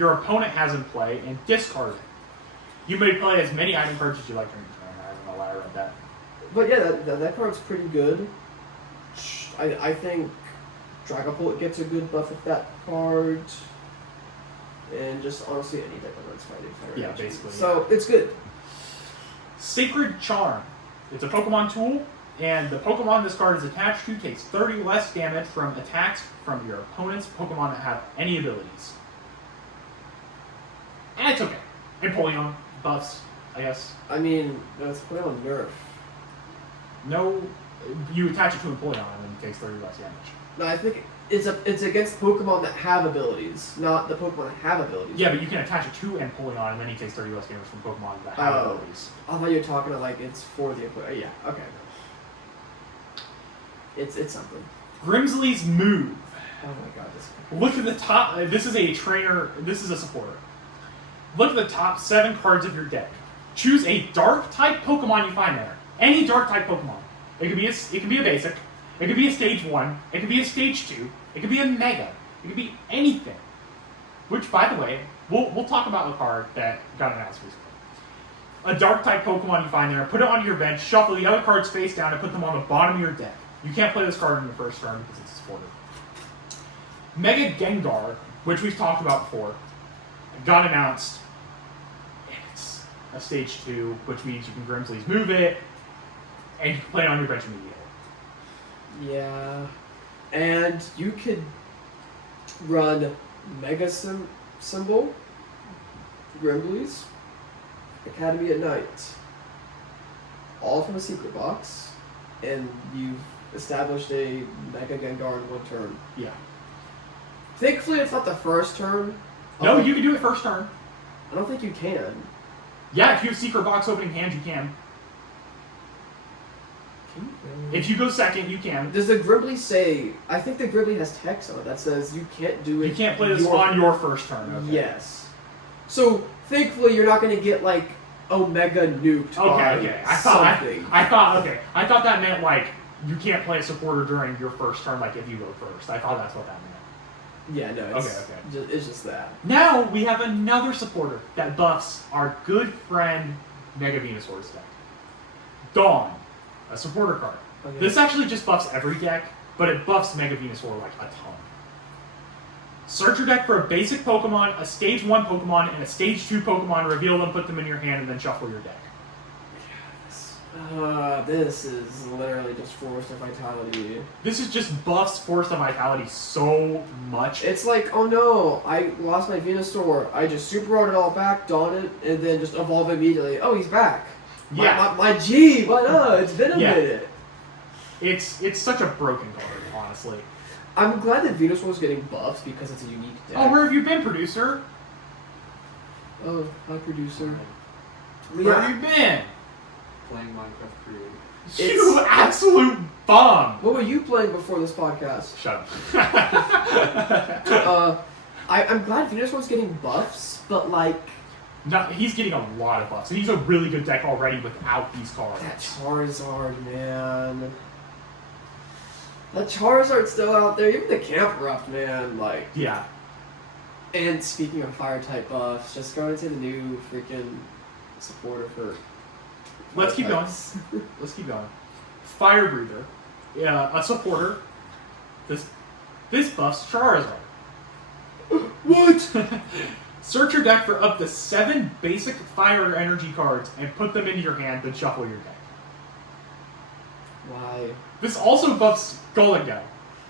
opponent has in play and discard it. You may play as many item cards as you like during your turn. I don't know why I read that. But yeah, that card's pretty good. I think Dragapult gets a good buff with that card. And just honestly any type of runs fighting fire. Yeah, energy. basically. So it's good. Sacred Charm. It's a Pokemon tool, and the Pokemon this card is attached to takes 30 less damage from attacks from your opponent's Pokemon that have any abilities. And it's okay. Empoleon buffs, I guess. I mean, let's put it on Nerf. No, you attach it to Empoleon and it takes 30 less damage. No, I think it's against Pokemon that have abilities, not the Pokemon that have abilities. Yeah, but you can attach it to Empoleon and then he takes 30 less damage from Pokemon that have Oh. abilities. I thought you were talking like it's for the yeah, okay. It's something. Grimsley's Move. Oh my god, this. Look at the top. This is a trainer. This is a supporter. Look at the top 7 cards of your deck. Choose a dark type Pokemon you find there. Any dark type Pokemon. It could be a basic. It could be a stage 1. It could be a stage 2. It could be a mega. It could be anything. Which, by the way, we'll talk about the card that got announced recently. A dark type Pokemon you find there. Put it onto your bench. Shuffle the other cards face down and put them on the bottom of your deck. You can't play this card in your first turn because it's a supporter. Mega Gengar, which we've talked about before, got announced. And it's a stage 2, which means you can Grimsley's move it, and you can play it on your bench immediately. Yeah, and you could run Mega Symbol, Grimbley's, Academy at Night, all from a secret box, and you've established a Mega Gengar in 1 turn. Yeah. Thankfully, it's not the first turn. No, you can do it first turn. I don't think you can. Yeah, if you have secret box opening hands, you can. Can you? If you go second, you can. Does the Grimbley say? I think the Grimbley has text on it that says you can't do it. You can't play this on your first turn. Okay. Yes. So thankfully, you're not going to get like Omega nuked. by Okay. something. I thought that meant like you can't play a supporter during your first turn, like if you go first. I thought that's what that meant. Yeah, no. It's, Okay. It's just that. Now we have another supporter that buffs our good friend Mega Venusaur's deck. Dawn, a supporter card. Okay. This actually just buffs every deck, but it buffs Mega Venusaur like a ton. Search your deck for a basic Pokemon, a stage 1 Pokemon, and a stage 2 Pokemon, reveal them, put them in your hand, and then shuffle your deck. This is literally just Force of Vitality. This is just buffs Force of Vitality so much. It's like, oh no, I lost my Venusaur. I just Super Rode it all back, Dawn it, and then just evolve immediately. Oh, he's back. Yeah. My G, why not? It's been a minute. It's such a broken card, honestly. I'm glad that Venusaur was getting buffs because it's a unique deck. Oh, where have you been, producer? Oh, hi, producer. Where have you been? playing Minecraft Create. You absolute bum! What were you playing before this podcast? Shut Uh, up. I'm glad Venusaur's getting buffs, but like No, he's getting a lot of buffs, and he's a really good deck already without these cards. that Charizard, man. That Charizard's still out there. Even the Camprupt, man. Like, Yeah. and speaking of fire type buffs, just going to the new freaking supporter for. Let's keep going. Let's keep going. Fire Breather. Yeah, a supporter. This buffs Charizard. What? Search your deck for up to 7 basic fire energy cards and put them into your hand, then shuffle your deck. Why? This also buffs Goldengo.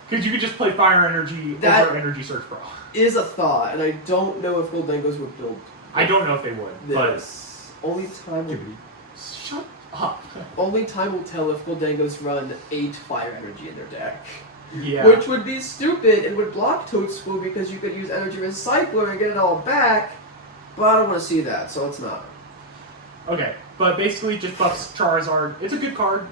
Because you could just play fire energy That- over energy search brawl. Is a thought, and I don't know if Goldengos would build I don't know if they would, but this. Only time will shut up. Only time will tell if Goldengos run 8 fire energy in their deck. Yeah. Which would be stupid and would block Toadstool because you could use Energy Recycler and get it all back. But I don't want to see that, so it's not. Okay, but basically just buffs Charizard. It's a good card.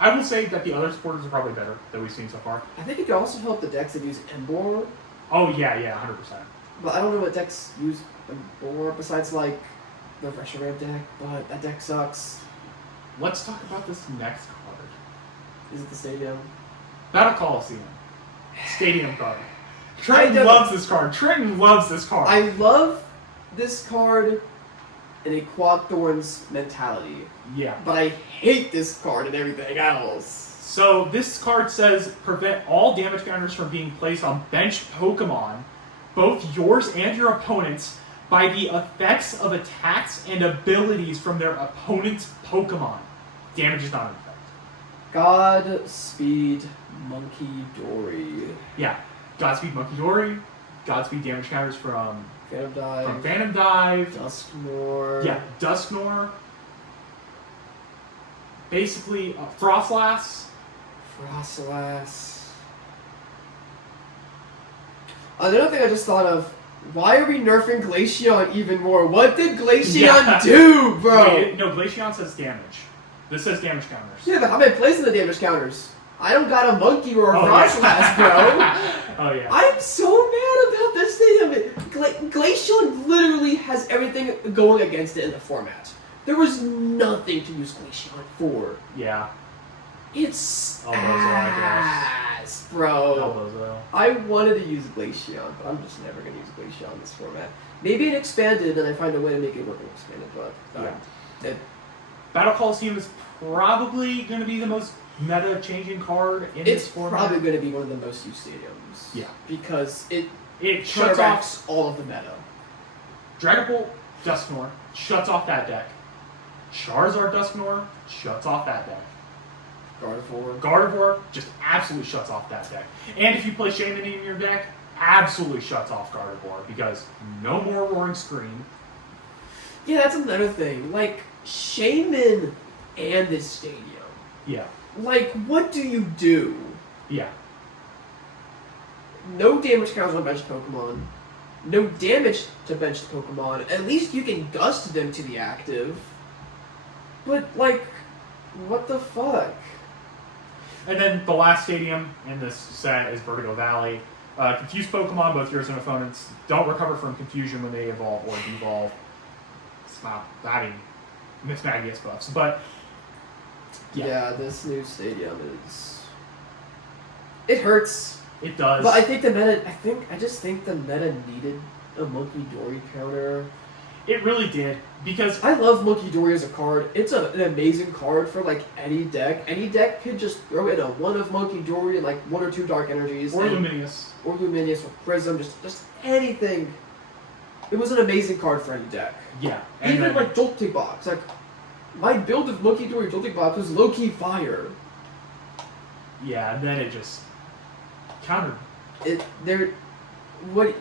I will say that the other supporters are probably better that we've seen so far. I think it could also help the decks that use Embor, Oh yeah, 100%. but I don't know what decks use Embor besides like the Reshiram deck, but that deck sucks. Let's talk about this next card. Is it the Stadium? Battle Coliseum. Stadium card. I Trenton don't- loves this card. Trenton loves this card. I love this card in a Quad Thorns mentality, Yeah. but I hate this card and everything else. So this card says prevent all damage counters from being placed on benched Pokemon, both yours and your opponent's, by the effects of attacks and abilities from their opponent's Pokemon. Damage is not an effect. Godspeed, Monkey Dory. Yeah. Godspeed Monkey Dory. Godspeed damage counters from Phantom Dive. Phantom Dive. Dusknoir. Yeah, Dusknoir. Basically, Frostlass. Frostlass. Another thing I just thought of, why are we nerfing Glaceon even more? What did Glaceon Yeah. do, bro? Wait, no, Glaceon says damage. This says damage counters. Yeah, but how am I placing the damage counters? I don't got a monkey or a Oh, Frostlass, yeah. bro. Oh, yeah. I'm so mad about this thing. Glaceon literally has everything going against it in the format. There was nothing to use Glaceon for. Yeah. It's Elbows are, I guess. ass, bro. Elbows, though. I wanted to use Glaceon, but I'm just never going to use Glaceon in this format. Maybe an expanded, and I find a way to make it work in expanded, but it, Battle Coliseum is probably going to be the most meta-changing card in it's this format. probably going to be one of the most used stadiums. Yeah. Because it It shuts off counteracts all of the meta. Dragon Bolt Dusknoir, shuts off that deck. Charizard Dusknoir, shuts off that deck. Gardevoir. Gardevoir just absolutely shuts off that deck. And if you play Shaman in your deck, absolutely shuts off Gardevoir because no more Roaring Scream. Yeah, that's another thing. Like, Shaman and this stadium. Yeah. Like, what do you do? Yeah. No damage counters on benched Pokemon. No damage to benched Pokemon. At least you can gust them to the active. But, like, what the fuck? And then the last stadium in this set is Vertigo Valley. Confused Pokemon, both yours and opponents, don't recover from confusion when they evolve or devolve. It's not, I mean, Mismagius buffs, but Yeah, this new stadium is... It hurts. it does. But I think the meta... I just think the meta needed a Monkey Dory counter. It really did, because I love Monkey Dory as a card. It's an amazing card for, like, any deck. Any deck could just throw in a one of Monkey Dory and, like, 1 or 2 Dark Energies. or and- Luminous. Or Luminous, or Prism, just anything. It was an amazing card for any deck. Yeah. And Even, then, like, Jolting Box. Like, my build of Monkey Dory Jolting Box was low-key fire. yeah, and then it just countered.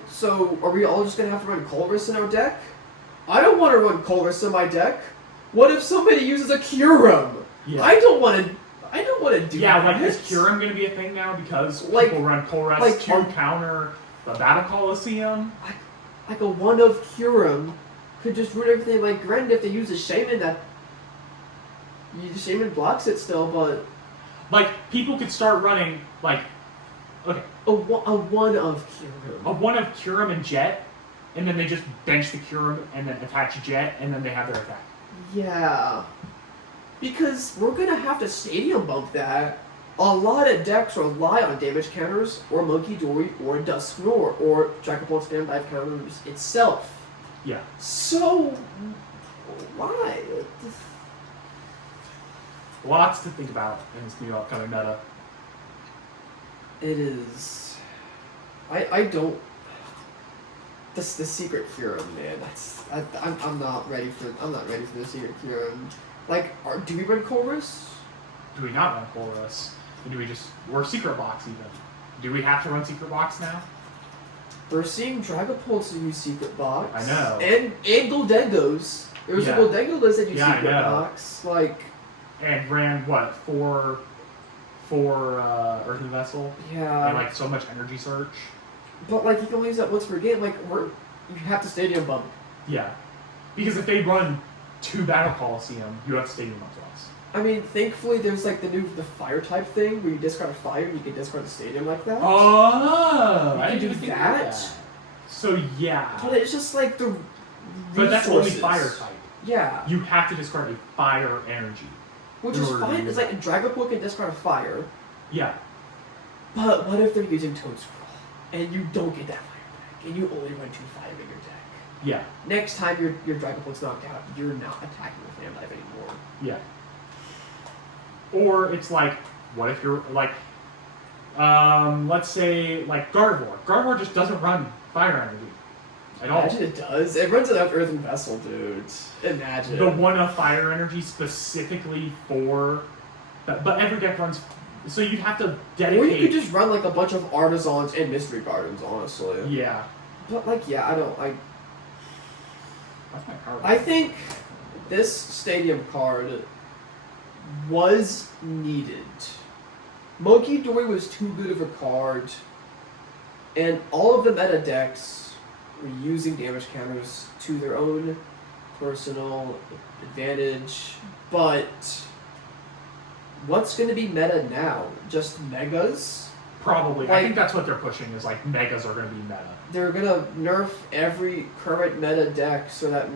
So, are we all just gonna have to run Colress in our deck? I don't want to run Colress in my deck. What if somebody uses a Kyurem? Yeah. I don't want to do Yeah, that. like, is Kyurem going to be a thing now because Like- people run Colress like, to counter the Battle Coliseum? Like a one of Kyurem could just ruin everything. Like, granted, if they use a Shaman, that Shaman blocks it still, but Like, people could start running, like, okay, a one of Kyurem. a one of Kyurem and Jet, and then they just bench the Kyurem and then attach Jet, and then they have their attack. Yeah. Because we're gonna have to stadium bump that. A lot of decks rely on damage counters, or Monkey Dory, or Dusknoir, or Dragapult stand dive counters itself. Yeah. So, why? Lots to think about in this new upcoming meta. It is. I don't. The secret Kyurem, man. I'm not ready for the secret Kyurem. Like, do we run Chorus? Do we not run Chorus? Or do we just... Or Secret Box, even. Do we have to run Secret Box now? We're seeing Dragapults use Secret Box. I know. And Goldengos. There's Yeah. a Goldengo list that use Yeah, I Secret know. Box. Like, And ran, what, four Earthen Vessel? yeah. And, like, so much energy search? But, like, you can only use that once per game. Like, you have to stadium bump. Yeah. Because if they run 2 Battle Coliseum, you have to stadium up twice. I mean, thankfully, there's, like, the fire type thing where you discard a fire and you can discard the stadium like that. Oh! You I can didn't do even think of that. So, yeah. But it's just, like, the But that's only resources. fire type. Yeah. You have to discard a fire energy. Which in is order to fine. use It's like a Dragapult can discard a fire. Yeah. But what if they're using Toad Scroll and you don't get that fire back and you only run 2 fire in your deck? Yeah. Next time your Dragapult's knocked out, you're not attacking with Fan Life anymore. Yeah. Or it's like, what if you're like, let's say like Gardevoir. Gardevoir just doesn't run fire energy at all. Imagine it does. It runs enough Earthen Vessel, dude. Imagine. The one of fire energy specifically for, but every deck runs. So you'd have to dedicate. Or you could just run like a bunch of Artisans and Mystery Gardens, honestly. Yeah. But like, yeah, That's my card. I think this stadium card was needed. Monkey Dory was too good of a card, and all of the meta decks were using damage counters to their own personal advantage. But what's going to be meta now? Just megas? Probably. I Like- think that's what they're pushing is like megas are going to be meta. They're gonna nerf every current meta deck so that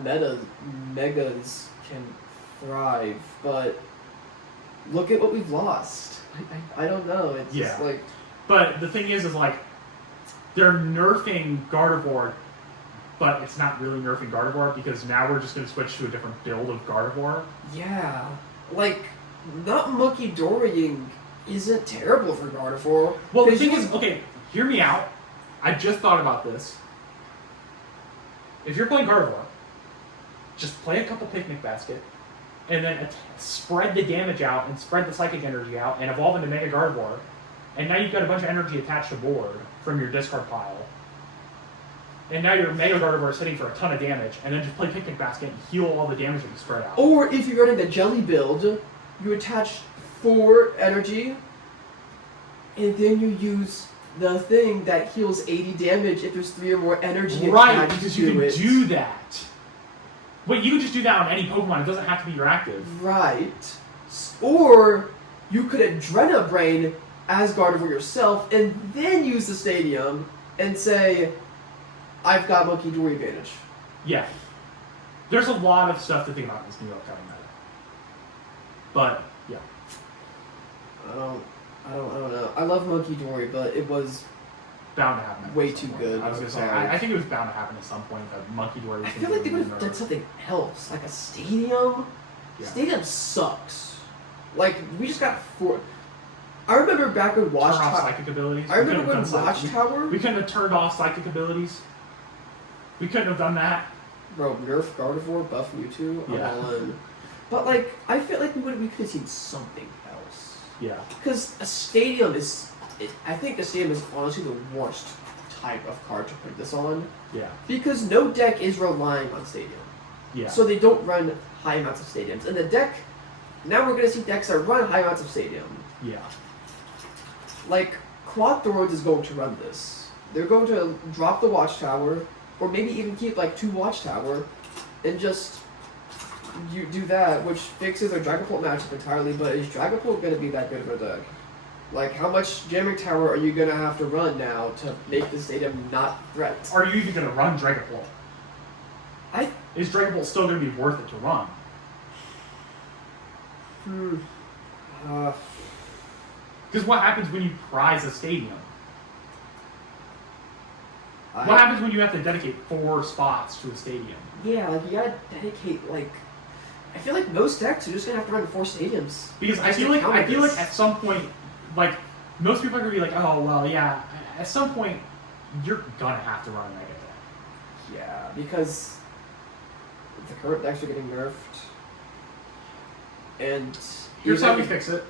megas can thrive, but look at what we've lost. I don't know. It's just Yeah. like, But the thing is like they're nerfing Gardevoir, but it's not really nerfing Gardevoir because now we're just going to switch to a different build of Gardevoir. yeah, like not Monkey Dorying isn't terrible for Gardevoir. Well, the 'cause thing you is, can- okay, hear me out. I just thought about this. If you're playing Gardevoir, just play a couple Picnic Basket, and then spread the damage out and spread the Psychic Energy out and evolve into Mega Gardevoir, and now you've got a bunch of energy attached to board from your discard pile. And now your Mega Gardevoir is hitting for a ton of damage, and then just play Picnic Basket and heal all the damage that you spread out. Or if you're running the Jelly build, you attach 4 energy, and then you use the thing that heals 80 damage if there's 3 or more energy Right, attached because to you can it. do that. Wait, you can just do that on any Pokemon. It doesn't have to be your active. Right. Or you could Adrenabrain as Gardevoir yourself, and then use the stadium and say, I've got Monkey Dory advantage. Yeah. There's a lot of stuff to think about in this new upcoming meta. But, yeah. I don't know. I love Monkey Dory, but it was Bound to happen. Way at some too point. good I was of going a to say, card. I think it was bound to happen at some point that Monkey Dory was I gonna feel like they be would have done nerfed. something else, like a stadium. Yeah. Stadium sucks. Like, we just got 4. I remember back when Turn off Watchtower. psychic abilities. I We couldn't remember when have done Watchtower. we couldn't have turned off psychic abilities. We couldn't have done that. Bro, nerf Gardevoir, buff Mewtwo, I'm Yeah. all in. But like, I feel like we could have seen something else. Yeah. Because a stadium is, I think a stadium is honestly the worst type of card to put this on. Yeah. Because no deck is relying on stadium. Yeah. So they don't run high amounts of stadiums. And the deck, now we're going to see decks that run high amounts of stadium. Yeah. Like, Quad Thoroids is going to run this. They're going to drop the Watchtower, or maybe even keep like 2 Watchtower, and just you do that, which fixes a Dragapult matchup entirely, but is Dragapult going to be that good of a deck? Like, how much Jamming Tower are you going to have to run now to make the stadium not threat? Are you even going to run Dragapult? I... Is Dragapult still going to be worth it to run? Because what happens when you prize a stadium? What happens when you have to dedicate 4 spots to a stadium? Yeah, like, you gotta dedicate, like... I feel like most decks are just gonna have to run 4 stadiums. Because I feel like at some point, like, most people are gonna be like, oh, well, yeah, at some point, you're gonna have to run a Mega deck. Yeah, because the current decks are getting nerfed. And... Here's how we fix it.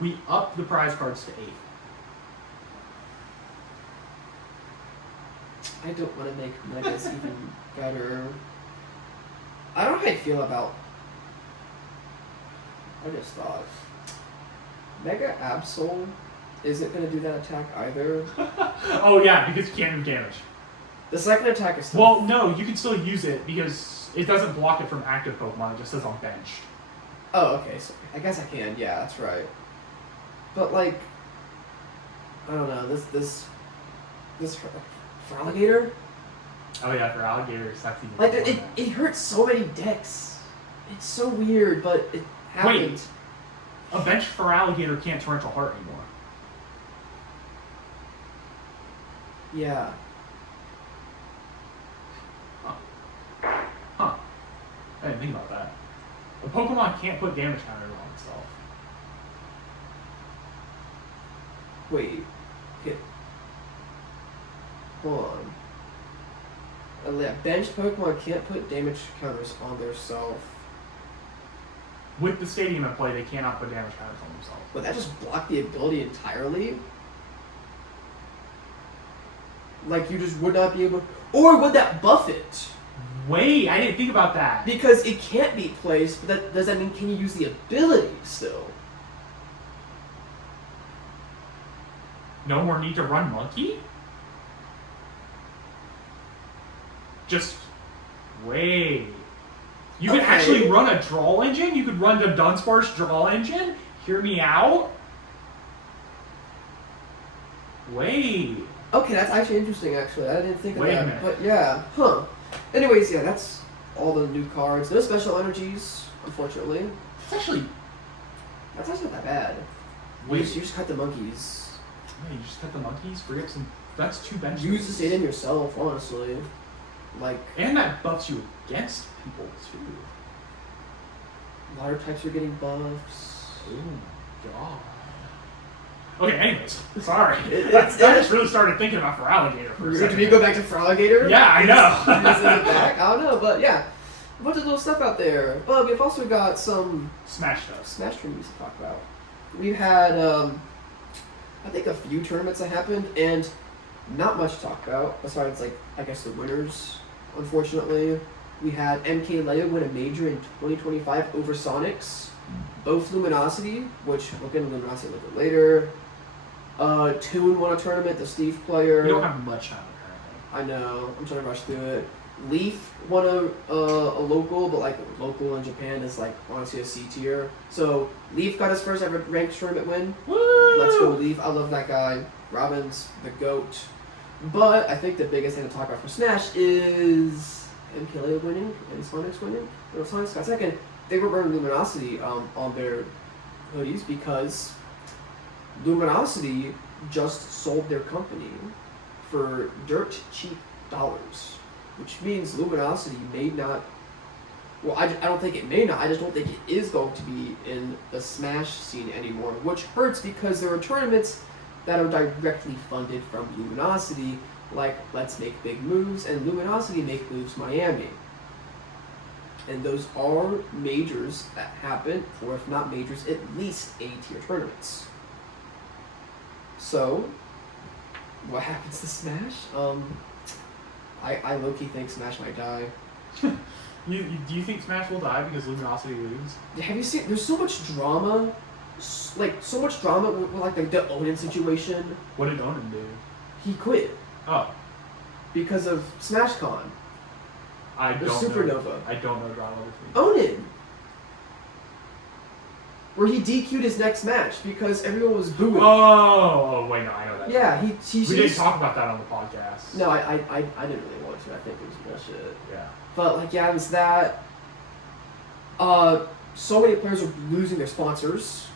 We up the prize cards to 8. I don't want to make Megas even better. I don't know how I feel about... I just thought... Mega Absol isn't going to do that attack either. Oh yeah, because you can't do damage. The second attack is still... Well, no, you can still use it because it doesn't block it from active Pokemon, it just says on bench. Oh, okay, so I guess I can, yeah, that's right. But like... I don't know, this for Alligator? Oh yeah, for Alligators, that's even Like, more it hurts so many decks. It's so weird, but it happened. Wait. A bench for Alligator can't Torrential Heart anymore. Yeah. Huh. I didn't think about that. A Pokemon can't put damage counters on itself. Wait. Hit. Hold on. Yeah, benched Pokemon can't put damage counters on their self. With the stadium at play, they cannot put damage counters on themselves. Would that just block the ability entirely? Like, you just would not be able... Or would that buff it? Wait, I didn't think about that. Because it can't be placed, but does that mean can you use the ability still? No more need to run Monkey? Just wait. You could actually run a draw engine? You could run the Dunsparce draw engine? Hear me out? Wait. Okay, that's actually interesting, actually. I didn't think of Wait a that. minute. But yeah. Huh. Anyways, yeah, that's all the new cards. No special energies, unfortunately. It's actually... That's actually not that bad. Wait. You just cut the monkeys. Wait, you just cut the monkeys? Free up some... That's 2 benches. Use the stadium yourself, honestly. Like... And that buffs you against people, too. Water types are getting buffs. Oh, God. Okay, anyways. Sorry. I I just really started thinking about for Alligator for a second. Did we go back to Froligator? Yeah, I know. Is it back? I don't know, but yeah. A bunch of little stuff out there. But we've also got some Smash stuff. Smash tournaments to talk about. We've had, I think a few tournaments that happened, and not much to talk about, besides, like, I guess the winners, unfortunately. We had MK Leo win a major in 2025 over Sonics. Both Luminosity, which we'll get into Luminosity a little bit later. Toon won a tournament, the Steve player. We don't have much time currently. I know, I'm trying to rush through it. Leaf won a local, but like local in Japan is like honestly a C tier. So Leaf got his first ever ranked tournament win. Woo! Let's go Leaf. I love that guy. Robin's the GOAT. But I think the biggest thing to talk about for Smash is MKLA winning and Sonics winning. No, Sonics got second. They were wearing Luminosity on their hoodies because Luminosity just sold their company for dirt cheap dollars. Which means Luminosity may not... Well, I don't think it may not. I just don't think it is going to be in the Smash scene anymore. Which hurts because there are tournaments that are directly funded from Luminosity, like Let's Make Big Moves and Luminosity Make Moves Miami. And those are majors that happen, or if not majors, at least A-tier tournaments. So, what happens to Smash? I low-key think Smash might die. Do you think Smash will die because Luminosity loses? Have you seen? There's so much drama, so much drama with like the Onin situation. What did Onin do? He quit Oh, because of SmashCon. I The don't Supernova. know. I don't know drama between. Onin. where he DQ'd his next match because everyone was booing. Oh, wait, no, I know that. Yeah, he We didn't talk about that on the podcast. No, I didn't really want to. I think it was bullshit. Yeah. But like, yeah, it was that. So many players are losing their sponsors.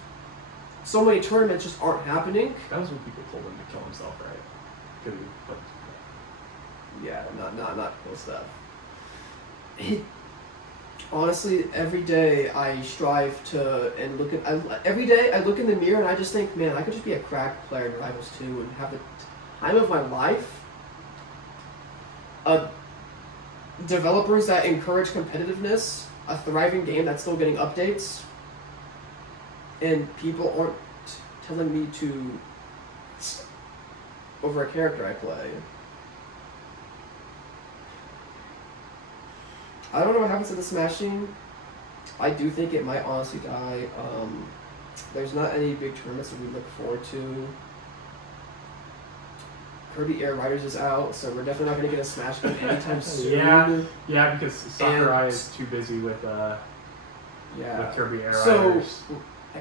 So many tournaments just aren't happening. That was when people told him to kill himself, right? But, Yeah, not cool stuff. Honestly, every day I strive to and look at. Every day I look in the mirror and I just think, man, I could just be a crack player in Rivals 2 and have the time of my life. Developers that encourage competitiveness, a thriving game that's still getting updates, and people aren't telling me to over a character I play. I don't know what happens to the Smashing. I do think it might honestly die. There's not any big tournaments that we look forward to. Kirby Air Riders is out, so we're definitely not going to get a Smash game anytime soon. Yeah, because Sakurai is too busy with Kirby Air Riders. So,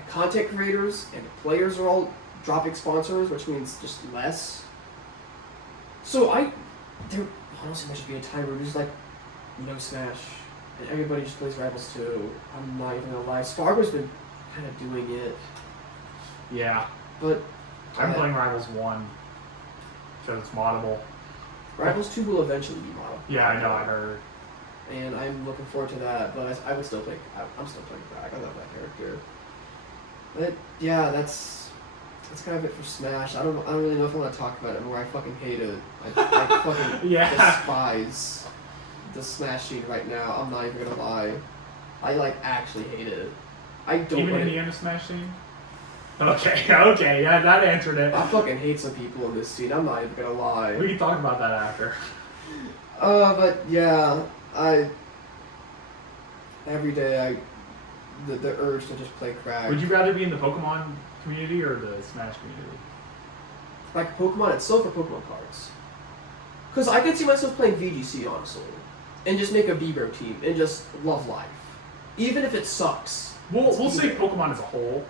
content creators and players are all dropping sponsors, which means just less. So there honestly there should be a time where there's like no Smash, and everybody just plays Rivals 2. I'm not even gonna lie. Spargo's been kind of doing it. Yeah. But I'm playing Rivals 1 because it's moddable. Rivals 2 will eventually be moddable. Yeah, I know, I heard. And I'm looking forward to that, but I would still play. I'm still playing Crack. I love that character. But yeah, that's kind of it for Smash. I don't really know if I want to talk about it more. I fucking hate it. I fucking despise the Smash scene right now. I'm not even gonna lie. I like actually hate it. I don't even in the end of Smash scene. Okay, yeah, that answered it. I fucking hate some people in this scene. I'm not even gonna lie. We can talk about that after. But yeah, every day the urge to just play Crack. Would you rather be in the Pokemon community or the Smash community? Like Pokemon itself or Pokemon cards? Because I could see myself playing VGC, honestly. And just make a Bebo team and just love life. Even if it sucks. We'll say Pokemon as a whole.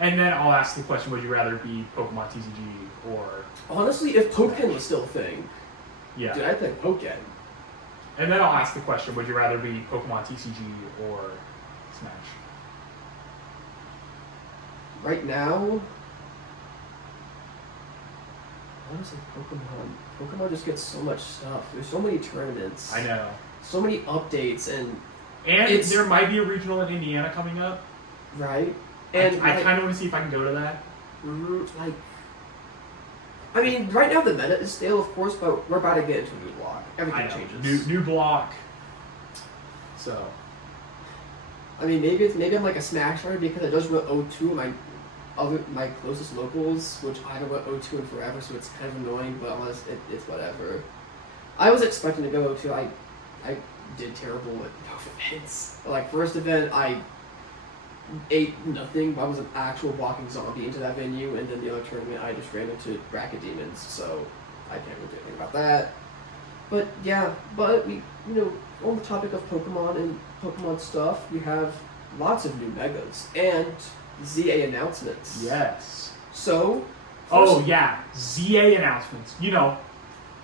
And then I'll ask the question, would you rather be Pokemon TCG or... Honestly, if Pokken was still a thing, yeah. dude, I'd play Pokken. And then I'll ask the question, would you rather be Pokemon TCG or Smash? Right now, honestly, Pokemon just gets so much stuff. There's so many tournaments. I know. So many updates and there might be a regional in Indiana coming up. Right. And I kind of want to see if I can go to that. Like, I mean, right now the meta is stale, of course, but we're about to get into a new block. Everything changes. New block. So, I mean, maybe I'm like a Smash player because I just went 0-2 in my closest locals, which I haven't went 0-2 in forever, so it's kind of annoying. But honestly, it's whatever. I was expecting to go 0-2. I did terrible at both events. Like first event, I ate nothing. I was an actual walking zombie into that venue, and then the other tournament, I just ran into bracket demons. So I can't really do anything about that. But yeah, we on the topic of Pokemon and Pokemon stuff, we have lots of new megas and ZA announcements. yes. So. ZA announcements.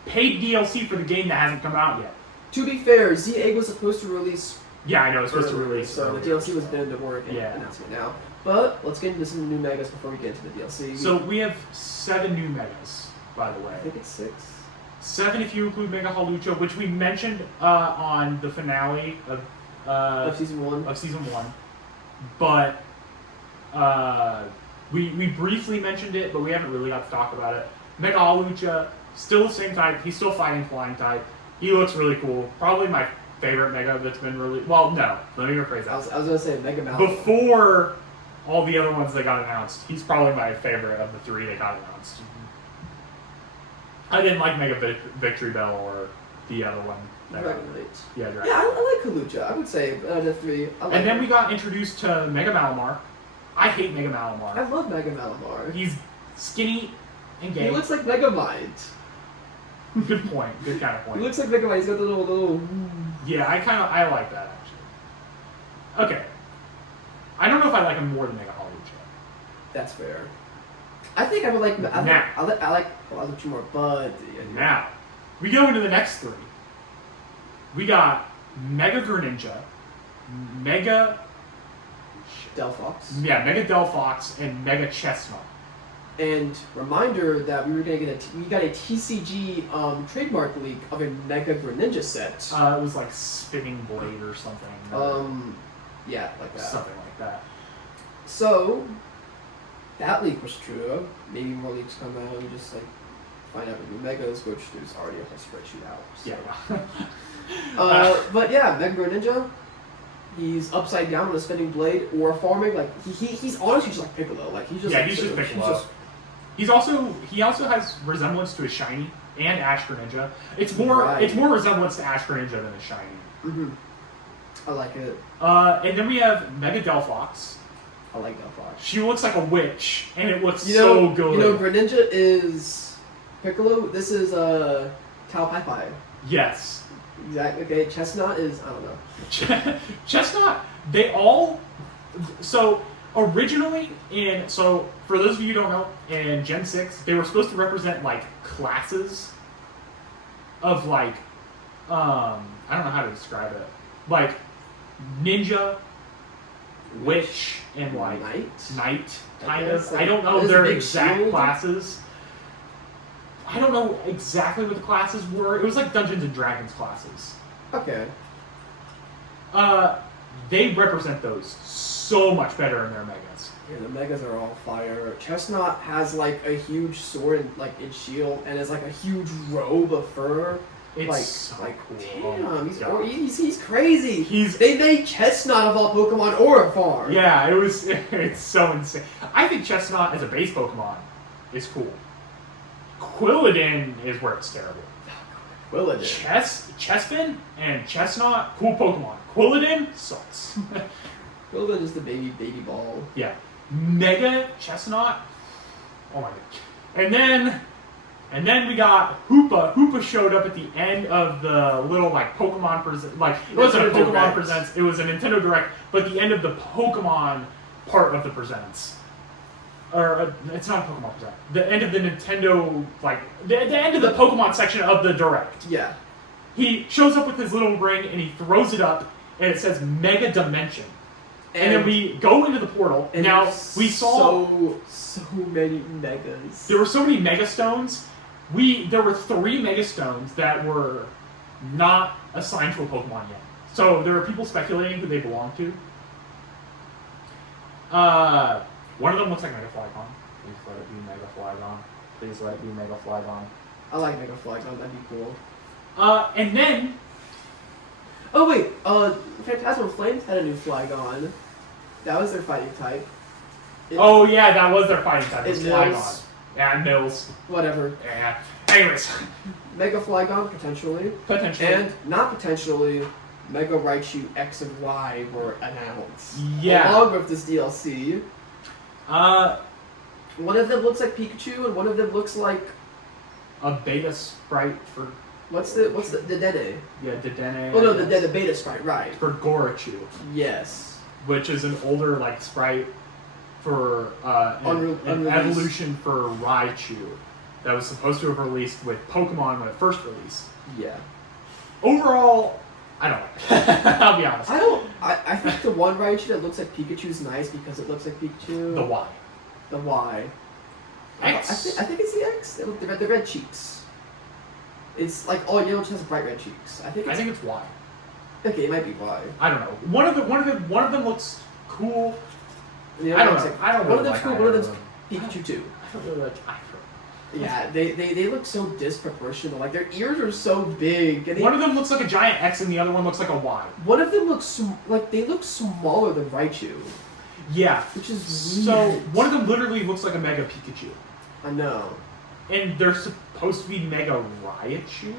Paid DLC for the game that hasn't come out yet. To be fair, ZA was supposed to release. Yeah, I know it's supposed to release. So the DLC was been to work and announcement now. But let's get into some new megas before we get into the DLC. So we have 7 new megas, by the way. I think it's 6. 7 if you include Mega Halucha, which we mentioned on the finale Of season 1. Of season 1. But we briefly mentioned it, but we haven't really got to talk about it. Mega Halucha, still the same type. He's still fighting flying type. He looks really cool. Probably my favorite Mega that's been released. Well, no. Let me rephrase that. I was going to say Mega Mal. Before all the other ones that got announced, he's probably my favorite of the 3 that got announced. I didn't like Mega Victory Bell or the other one. Dragon Light. Yeah, Dragon. Yeah, I like Halucha. I would say the 3. And then we got introduced to Mega Malamar. I hate Mega Malamar. I love Mega Malamar. He's skinny and gay. He looks like Megamind. Good point. Good kind of point. He looks like Megamind. He's got the little. Yeah, I like that actually. Okay. I don't know if if I like him more than Mega Holo yet. That's fair. I think I would like. I like Waluigi more, but Now, we go into the next three. We got Mega Greninja, Mega Delphox. Yeah, Mega Delphox and Mega Chestnut. And reminder that we got a TCG trademark leak of a Mega Greninja set. It was like Spinning Blade or something. Yeah, like that. Something like that. So, that leak was true. Maybe more leaks come out and just like find out the new Megas, which there's already a whole spreadsheet out. So. Yeah. But yeah, Mega Greninja. He's upside down with a spinning blade or farming. Like he's honestly just like Piccolo. Like he's just he's just Piccolo. He also has resemblance to a shiny and Ash Greninja. It's more resemblance to Ash Greninja than a shiny. Mm-hmm. I like it. And then we have Mega Delphox. I like Delphox. She looks like a witch, and it looks so good. You know, Greninja is Piccolo. This is Tao Pai Pai. Yes. Exactly. Okay. Chestnut is I don't know. Chestnut. They all. So originally for those of you who don't know, in Gen 6, they were supposed to represent like classes of like I don't know how to describe it. Like ninja, witch, and like knight kind of. I don't know their exact shield? Classes. I don't know exactly what the classes were. It was like Dungeons and Dragons classes. Okay. They represent those so much better in their megas. Yeah, the megas are all fire. Chestnut has like a huge sword and like its shield, and it's like a huge robe of fur. It's like cool. Damn, he's crazy. They made Chestnut of all Pokemon Aurifar. Yeah, it's so insane. I think Chestnut as a base Pokemon is cool. Quilladin is where it's terrible. Quilladin. Chespin and Chestnut, cool Pokemon. Quilladin sucks. Quilladin is the baby ball. Yeah. Mega Chestnut. Oh my god. And then we got Hoopa. Hoopa showed up at the end of the little like Pokemon present. Like it wasn't a Pokemon Presents. It was a Nintendo Direct. But the end of the Pokemon part of the Presents. Or it's not a Pokemon Present. The end of the Nintendo the end of the Pokemon section of the Direct. Yeah. He shows up with his little ring and he throws it up and it says Mega Dimension. And then we go into the portal. And now we saw so many megas. There were so many Mega Stones. There were 3 Mega Stones that were not assigned to a Pokemon yet. So there are people speculating who they belong to. One of them looks like Mega Flygon. Please let it be Mega Flygon. Please let it be Mega Flygon. I like Mega Flygon. That'd be cool. And then. Oh wait. Phantasmal Flames had a new Flygon. That was their fighting type. That was their fighting type. It was Flygon. Mills. Yeah, Mills. Whatever. Yeah. Anyways. Mega Flygon, potentially. And, not potentially, Mega Raichu X and Y were announced. Yeah. Along with this DLC. One of them looks like Pikachu, and one of them looks like... a beta sprite for... What's the Dedenne? Yeah, Dedenne. Oh no, the beta sprite, right. For Gorachu. Yes. Which is an older, like, sprite for an evolution for Raichu that was supposed to have released with Pokemon when it first released. Yeah. Overall, I don't like it. I'll be honest. I think the one Raichu that looks like Pikachu is nice because it looks like Pikachu. The Y. The Y. X? I think it's the X. The red cheeks. It's like all yellow, just has bright red cheeks. I think it's Y. Okay, it might be Y. I don't know. One of them looks cool. Yeah, I don't know. One of them's cool. One of them's Pikachu too. I don't really like Iron. Yeah, they look so disproportional. Like their ears are so big. And one of them looks like a giant X, and the other one looks like a Y. One of them looks they look smaller than Raichu. Yeah. Which is so weird. one of them literally looks like a Mega Pikachu. I know. And they're supposed to be Mega Raichu.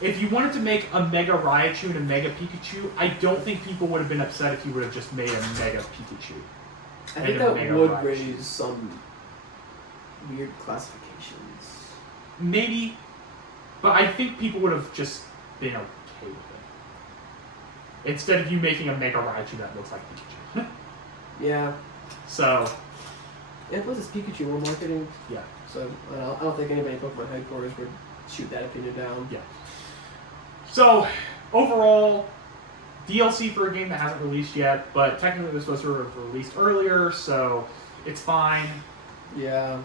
If you wanted to make a Mega Raichu and a Mega Pikachu, I don't think people would have been upset if you would have just made a Mega Pikachu. I think that would raise some weird classifications. Maybe, but I think people would have just been okay with it. Instead of you making a Mega Raichu that looks like Pikachu. Yeah. So, And plus, it's Pikachu. We're marketing. yeah. So I don't think anybody at Pokemon headquarters would shoot that opinion down. Yeah. So, overall, DLC for a game that hasn't released yet, but technically it was supposed to have released earlier, so it's fine. Yeah.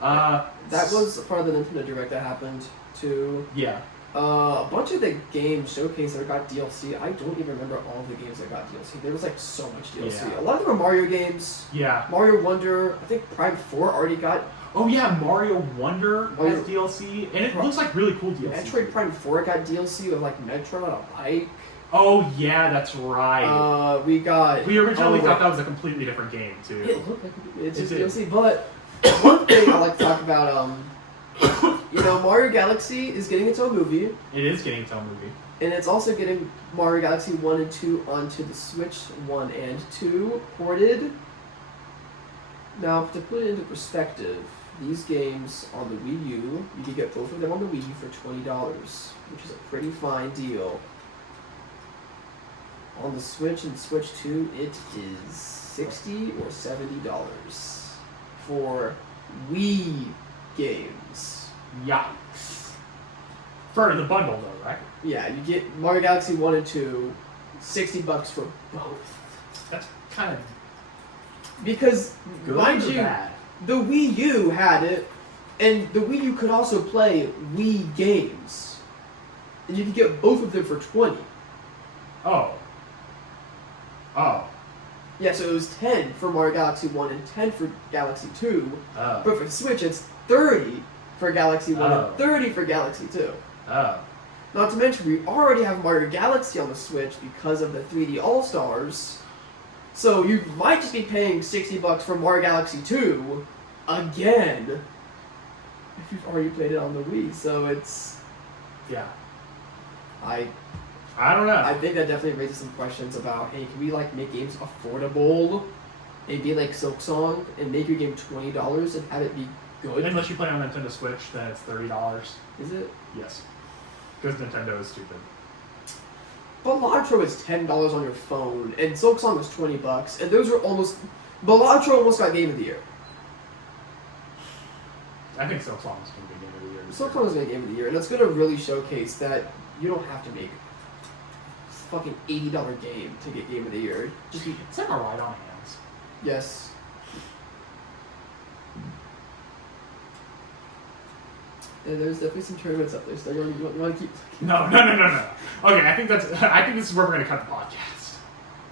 Uh, That was part of the Nintendo Direct that happened too. Yeah. A bunch of the games showcased that got DLC. I don't even remember all of the games that got DLC. There was like so much DLC. Yeah. A lot of them are Mario games. Yeah. Mario Wonder. I think Prime 4 already got. Oh yeah, Mario Wonder Mario- has DLC, and it looks like really cool DLC. Metroid Prime 4 got DLC with like Metro on a bike. Oh yeah, that's right. We got. We originally oh, thought that was a completely different game too. It looked like it's just It did. DLC, but one thing I like to talk about, Mario Galaxy is getting its own movie, It is getting its own movie. and it's also getting Mario Galaxy 1 and 2 onto the Switch 1 and 2 ported. Now, to put it into perspective, these games on the Wii U, you can get both of them on the Wii U for $20, which is a pretty fine deal. On the Switch and Switch 2, it is $60 or $70 for Wii games. Yikes. For the bundle though, right? Yeah, you get Mario Galaxy 1 and 2, $60 for both. That's kind of Because, good mind or you, bad. the Wii U had it, and the Wii U could also play Wii games. And you could get both of them for $20. Oh. Oh. Yeah, so it was 10 for Mario Galaxy 1 and 10 for Galaxy 2. Oh. But for Switch, it's 30 for Galaxy 1 Oh. and 30 for Galaxy 2. Oh. Not to mention, we already have Mario Galaxy on the Switch because of the 3D All-Stars. So you might just be paying $60 for Mario Galaxy 2 again if you've already played it on the Wii. So it's... Yeah. I don't know. I think that definitely raises some questions about, hey, can we make games affordable and be like Silksong and make your game $20 and have it be good? Unless you play on Nintendo Switch, then it's $30. Is it? Yes. Because Nintendo is stupid. But Balatro is $10 on your phone, and Silksong was $20, and those are almost... Balatro almost got Game of the Year. I think Silk Song is going to be Game of the Year. Silksong is going to Game of the Year, and it's going to really showcase that you don't have to make a fucking $80 game to get Game of the Year. Just be... It's like a ride on hands. Yes. And there's definitely some tournaments up there, so you want to keep... No. Okay, I think this is where we're going to cut the podcast.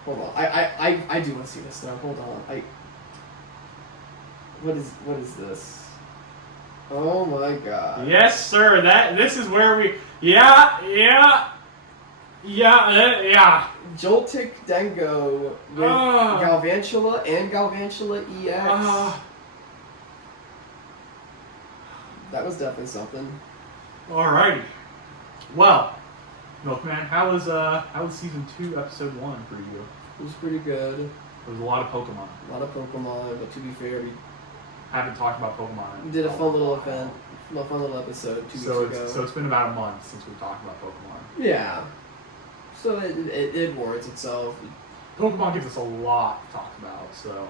Hold on. I do want to see this though. Hold on. What is this? Oh my god. Yes, sir. This is where we... Yeah. Joltik Dengo with Galvantula and Galvantula EX. That was definitely something. Alrighty. Well, Milkman, how was season 2, episode 1 for you? It was pretty good. There was a lot of Pokemon. A lot of Pokemon, but to be fair, we Haven't talked about Pokemon. did a fun little event, a fun little episode 2 weeks ago. So it's been about a month since we talked about Pokemon. Yeah. So it warrants itself. Pokemon gives us a lot to talk about, so...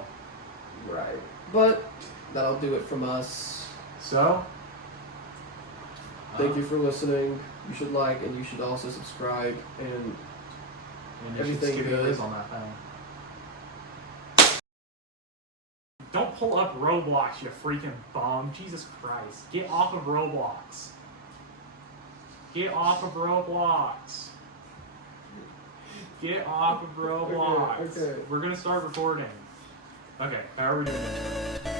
Right. But that'll do it from us. So... Thank you for listening. You should like and you should also subscribe and And you everything should skip good. Riz on that thing. Don't pull up Roblox, you freaking bum. Jesus Christ. Get off of Roblox. Get off of Roblox. Get off of Roblox. Okay. We're gonna start recording. Okay, how are we doing this?